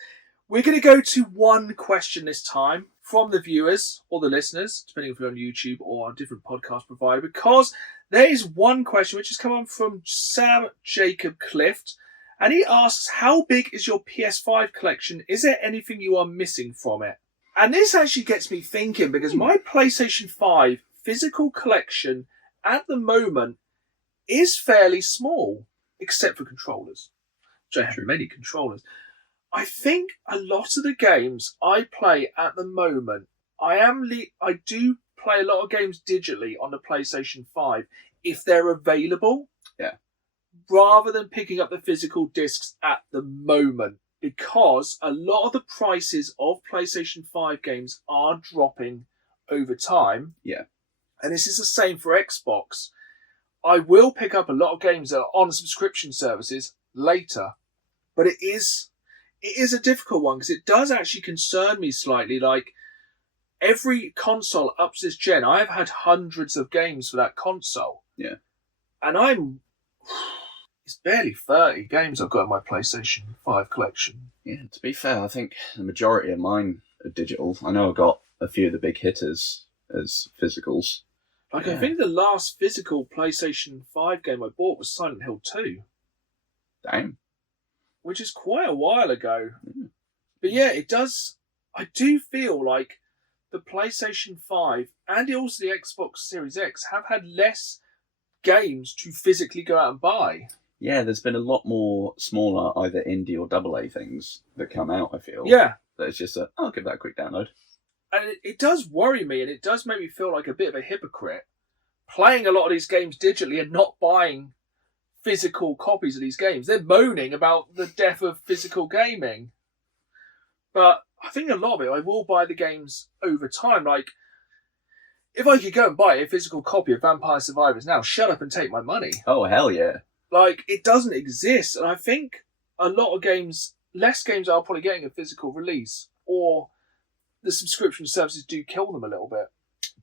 We're going to go to one question this time from the viewers or the listeners, depending if you're on YouTube or a different podcast provider, because there is one question which has come on from Sam Jacob Clift, and he asks, how big is your PS5 collection? Is there anything you are missing from it? And this actually gets me thinking, because my PlayStation 5 physical collection at the moment is fairly small, except for controllers, which I have many controllers. I think a lot of the games I play at the moment, I do play a lot of games digitally on the PlayStation 5 if they're available. Yeah. Rather than picking up the physical discs at the moment, because a lot of the prices of PlayStation 5 games are dropping over time. Yeah. And this is the same for Xbox. I will pick up a lot of games that are on subscription services later, but it is a difficult one because it does actually concern me slightly. Like, every console up to this gen, I've had hundreds of games for that console. Yeah. And it's barely 30 games I've got in my PlayStation 5 collection. Yeah, to be fair, I think the majority of mine are digital. I know I've got a few of the big hitters as physicals. Like, I think the last physical PlayStation 5 game I bought was Silent Hill 2. Damn. Which is quite a while ago. But yeah, it does. I do feel like the PlayStation 5 and also the Xbox Series X have had less games to physically go out and buy. Yeah, there's been a lot more smaller either indie or AA things that come out, I feel. Yeah. That it's just I'll give that a quick download. And it does worry me, and it does make me feel like a bit of a hypocrite playing a lot of these games digitally and not buying physical copies of these games. They're moaning about the death of physical gaming. But I think a lot of it, I will buy the games over time. Like, if I could go and buy a physical copy of Vampire Survivors now, shut up and take my money. Oh, hell yeah. Like, it doesn't exist. And I think a lot of games, less games are probably getting a physical release, or the subscription services do kill them a little bit.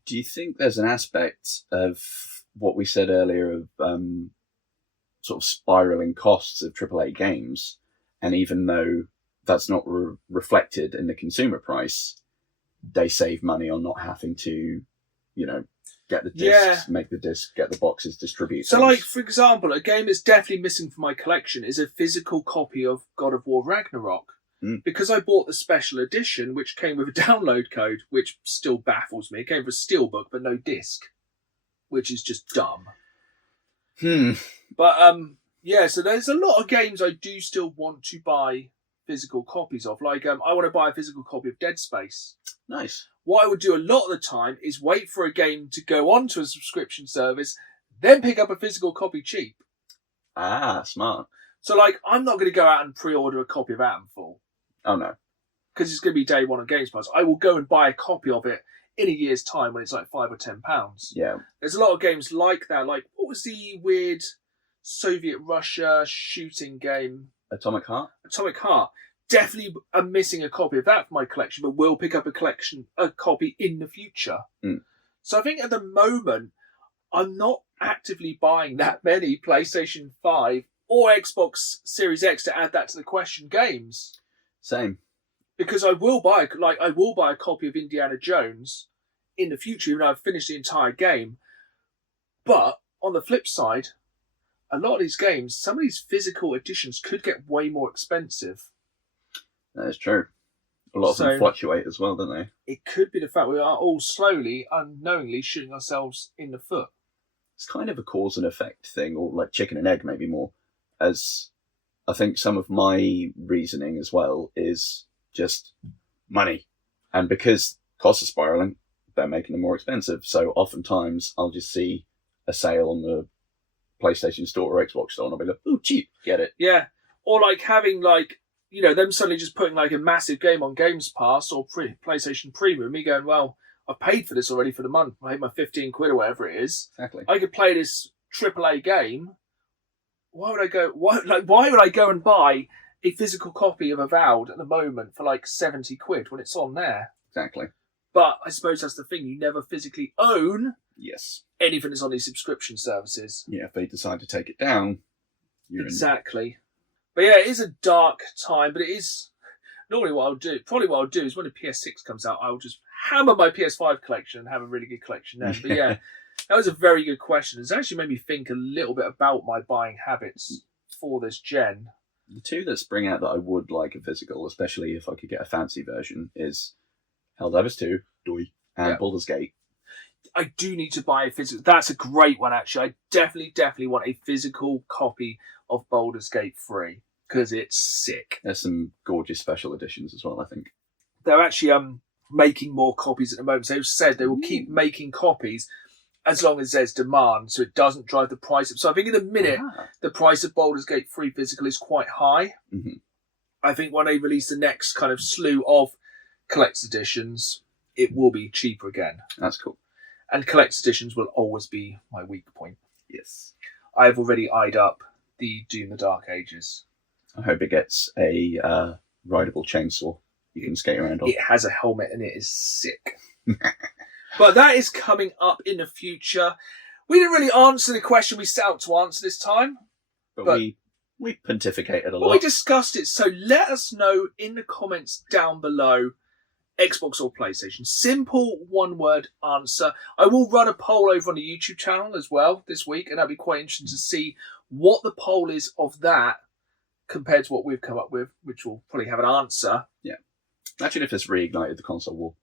Do you think there's an aspect of what we said earlier of sort of spiraling costs of AAA games, and even though that's not reflected in the consumer price, they save money on not having to, get the discs, make the disc, get the boxes, distribute So, things. like, for example, a game that's definitely missing from my collection is a physical copy of God of War Ragnarok. Because I bought the special edition, which came with a download code, which still baffles me. It came with a steelbook, but no disc, which is just dumb. But, so there's a lot of games I do still want to buy physical copies of. Like, I want to buy a physical copy of Dead Space. Nice. What I would do a lot of the time is wait for a game to go onto a subscription service, then pick up a physical copy cheap. Ah, smart. So, like, I'm not going to go out and pre-order a copy of Atomfall. Oh, no. Because it's going to be day one on Games Pass. I will go and buy a copy of it in a year's time when it's like £5 or £10. Yeah. There's a lot of games like that. Like, what was the weird Soviet Russia shooting game? Atomic Heart? Atomic Heart. Definitely am missing a copy of that for my collection, but will pick up a copy in the future. So I think at the moment, I'm not actively buying that many PlayStation 5 or Xbox Series X to add that to the question games. Same. Because I will buy a copy of Indiana Jones in the future, even though I've finished the entire game. But on the flip side, a lot of these games, some of these physical editions could get way more expensive. That is true. A lot of them fluctuate as well, don't they? It could be the fact we are all slowly, unknowingly shooting ourselves in the foot. It's kind of a cause and effect thing, or like chicken and egg maybe more. As I think some of my reasoning as well is just money. And because costs are spiraling, they're making them more expensive. So oftentimes I'll just see a sale on the PlayStation Store or Xbox Store and I'll be like, oh, cheap, get it. Yeah. Or like having like them suddenly just putting like a massive game on Games Pass or PlayStation Premium, me going, well, I've paid for this already for the month. I paid my 15 quid or whatever it is. Exactly. I could play this AAA game. Why would I go? Why would I go and buy a physical copy of Avowed at the moment for like 70 quid when it's on there? Exactly. But I suppose that's the thing. You never physically own Yes. anything that's on these subscription services. Yeah, if they decide to take it down, you're Exactly. But yeah, it is a dark time, but it is normally what I'll do is when the PS6 comes out, I'll just hammer my PS5 collection and have a really good collection then. But yeah, that was a very good question. It's actually made me think a little bit about my buying habits for this gen. The two that spring out that I would like a physical, especially if I could get a fancy version, is Helldivers 2 and Baldur's Gate. I do need to buy a physical. That's a great one, actually. I definitely want a physical copy of Baldur's Gate 3 because it's sick. There's some gorgeous special editions as well, I think. They're actually making more copies at the moment. So they've said they will keep making copies as long as there's demand, so it doesn't drive the price up. So I think in a minute, the price of Baldur's Gate 3 physical is quite high. Mm-hmm. I think when they release the next kind of slew of collector's editions, it will be cheaper again. That's cool. And collector's editions will always be my weak point. Yes. I've already eyed up the Doom the Dark Ages. I hope it gets a rideable chainsaw you can skate around on. It has a helmet and it is sick. But that is coming up in the future. We didn't really answer the question we set out to answer this time. But we pontificated a But lot. we discussed it. So let us know in the comments down below, Xbox or PlayStation. Simple one-word answer. I will run a poll over on the YouTube channel as well this week, and that'll be quite interesting to see what the poll is of that compared to what we've come up with, which will probably have an answer. Yeah. Imagine if it's reignited the console war.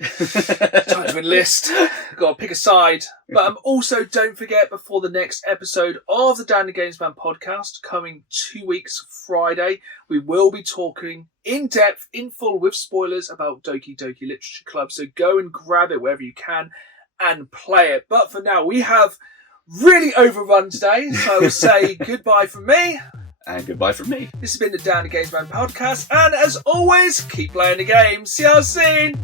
Time to enlist. Got to pick a side. But also, don't forget, before the next episode of the Dan the Games Man podcast, coming 2 weeks Friday, we will be talking in depth, in full, with spoilers about Doki Doki Literature Club. So go and grab it wherever you can and play it. But for now, we have really overrun today. So I will say goodbye from me. And goodbye from me. This has been the Dan the Games Man podcast. And as always, keep playing the game. See you soon.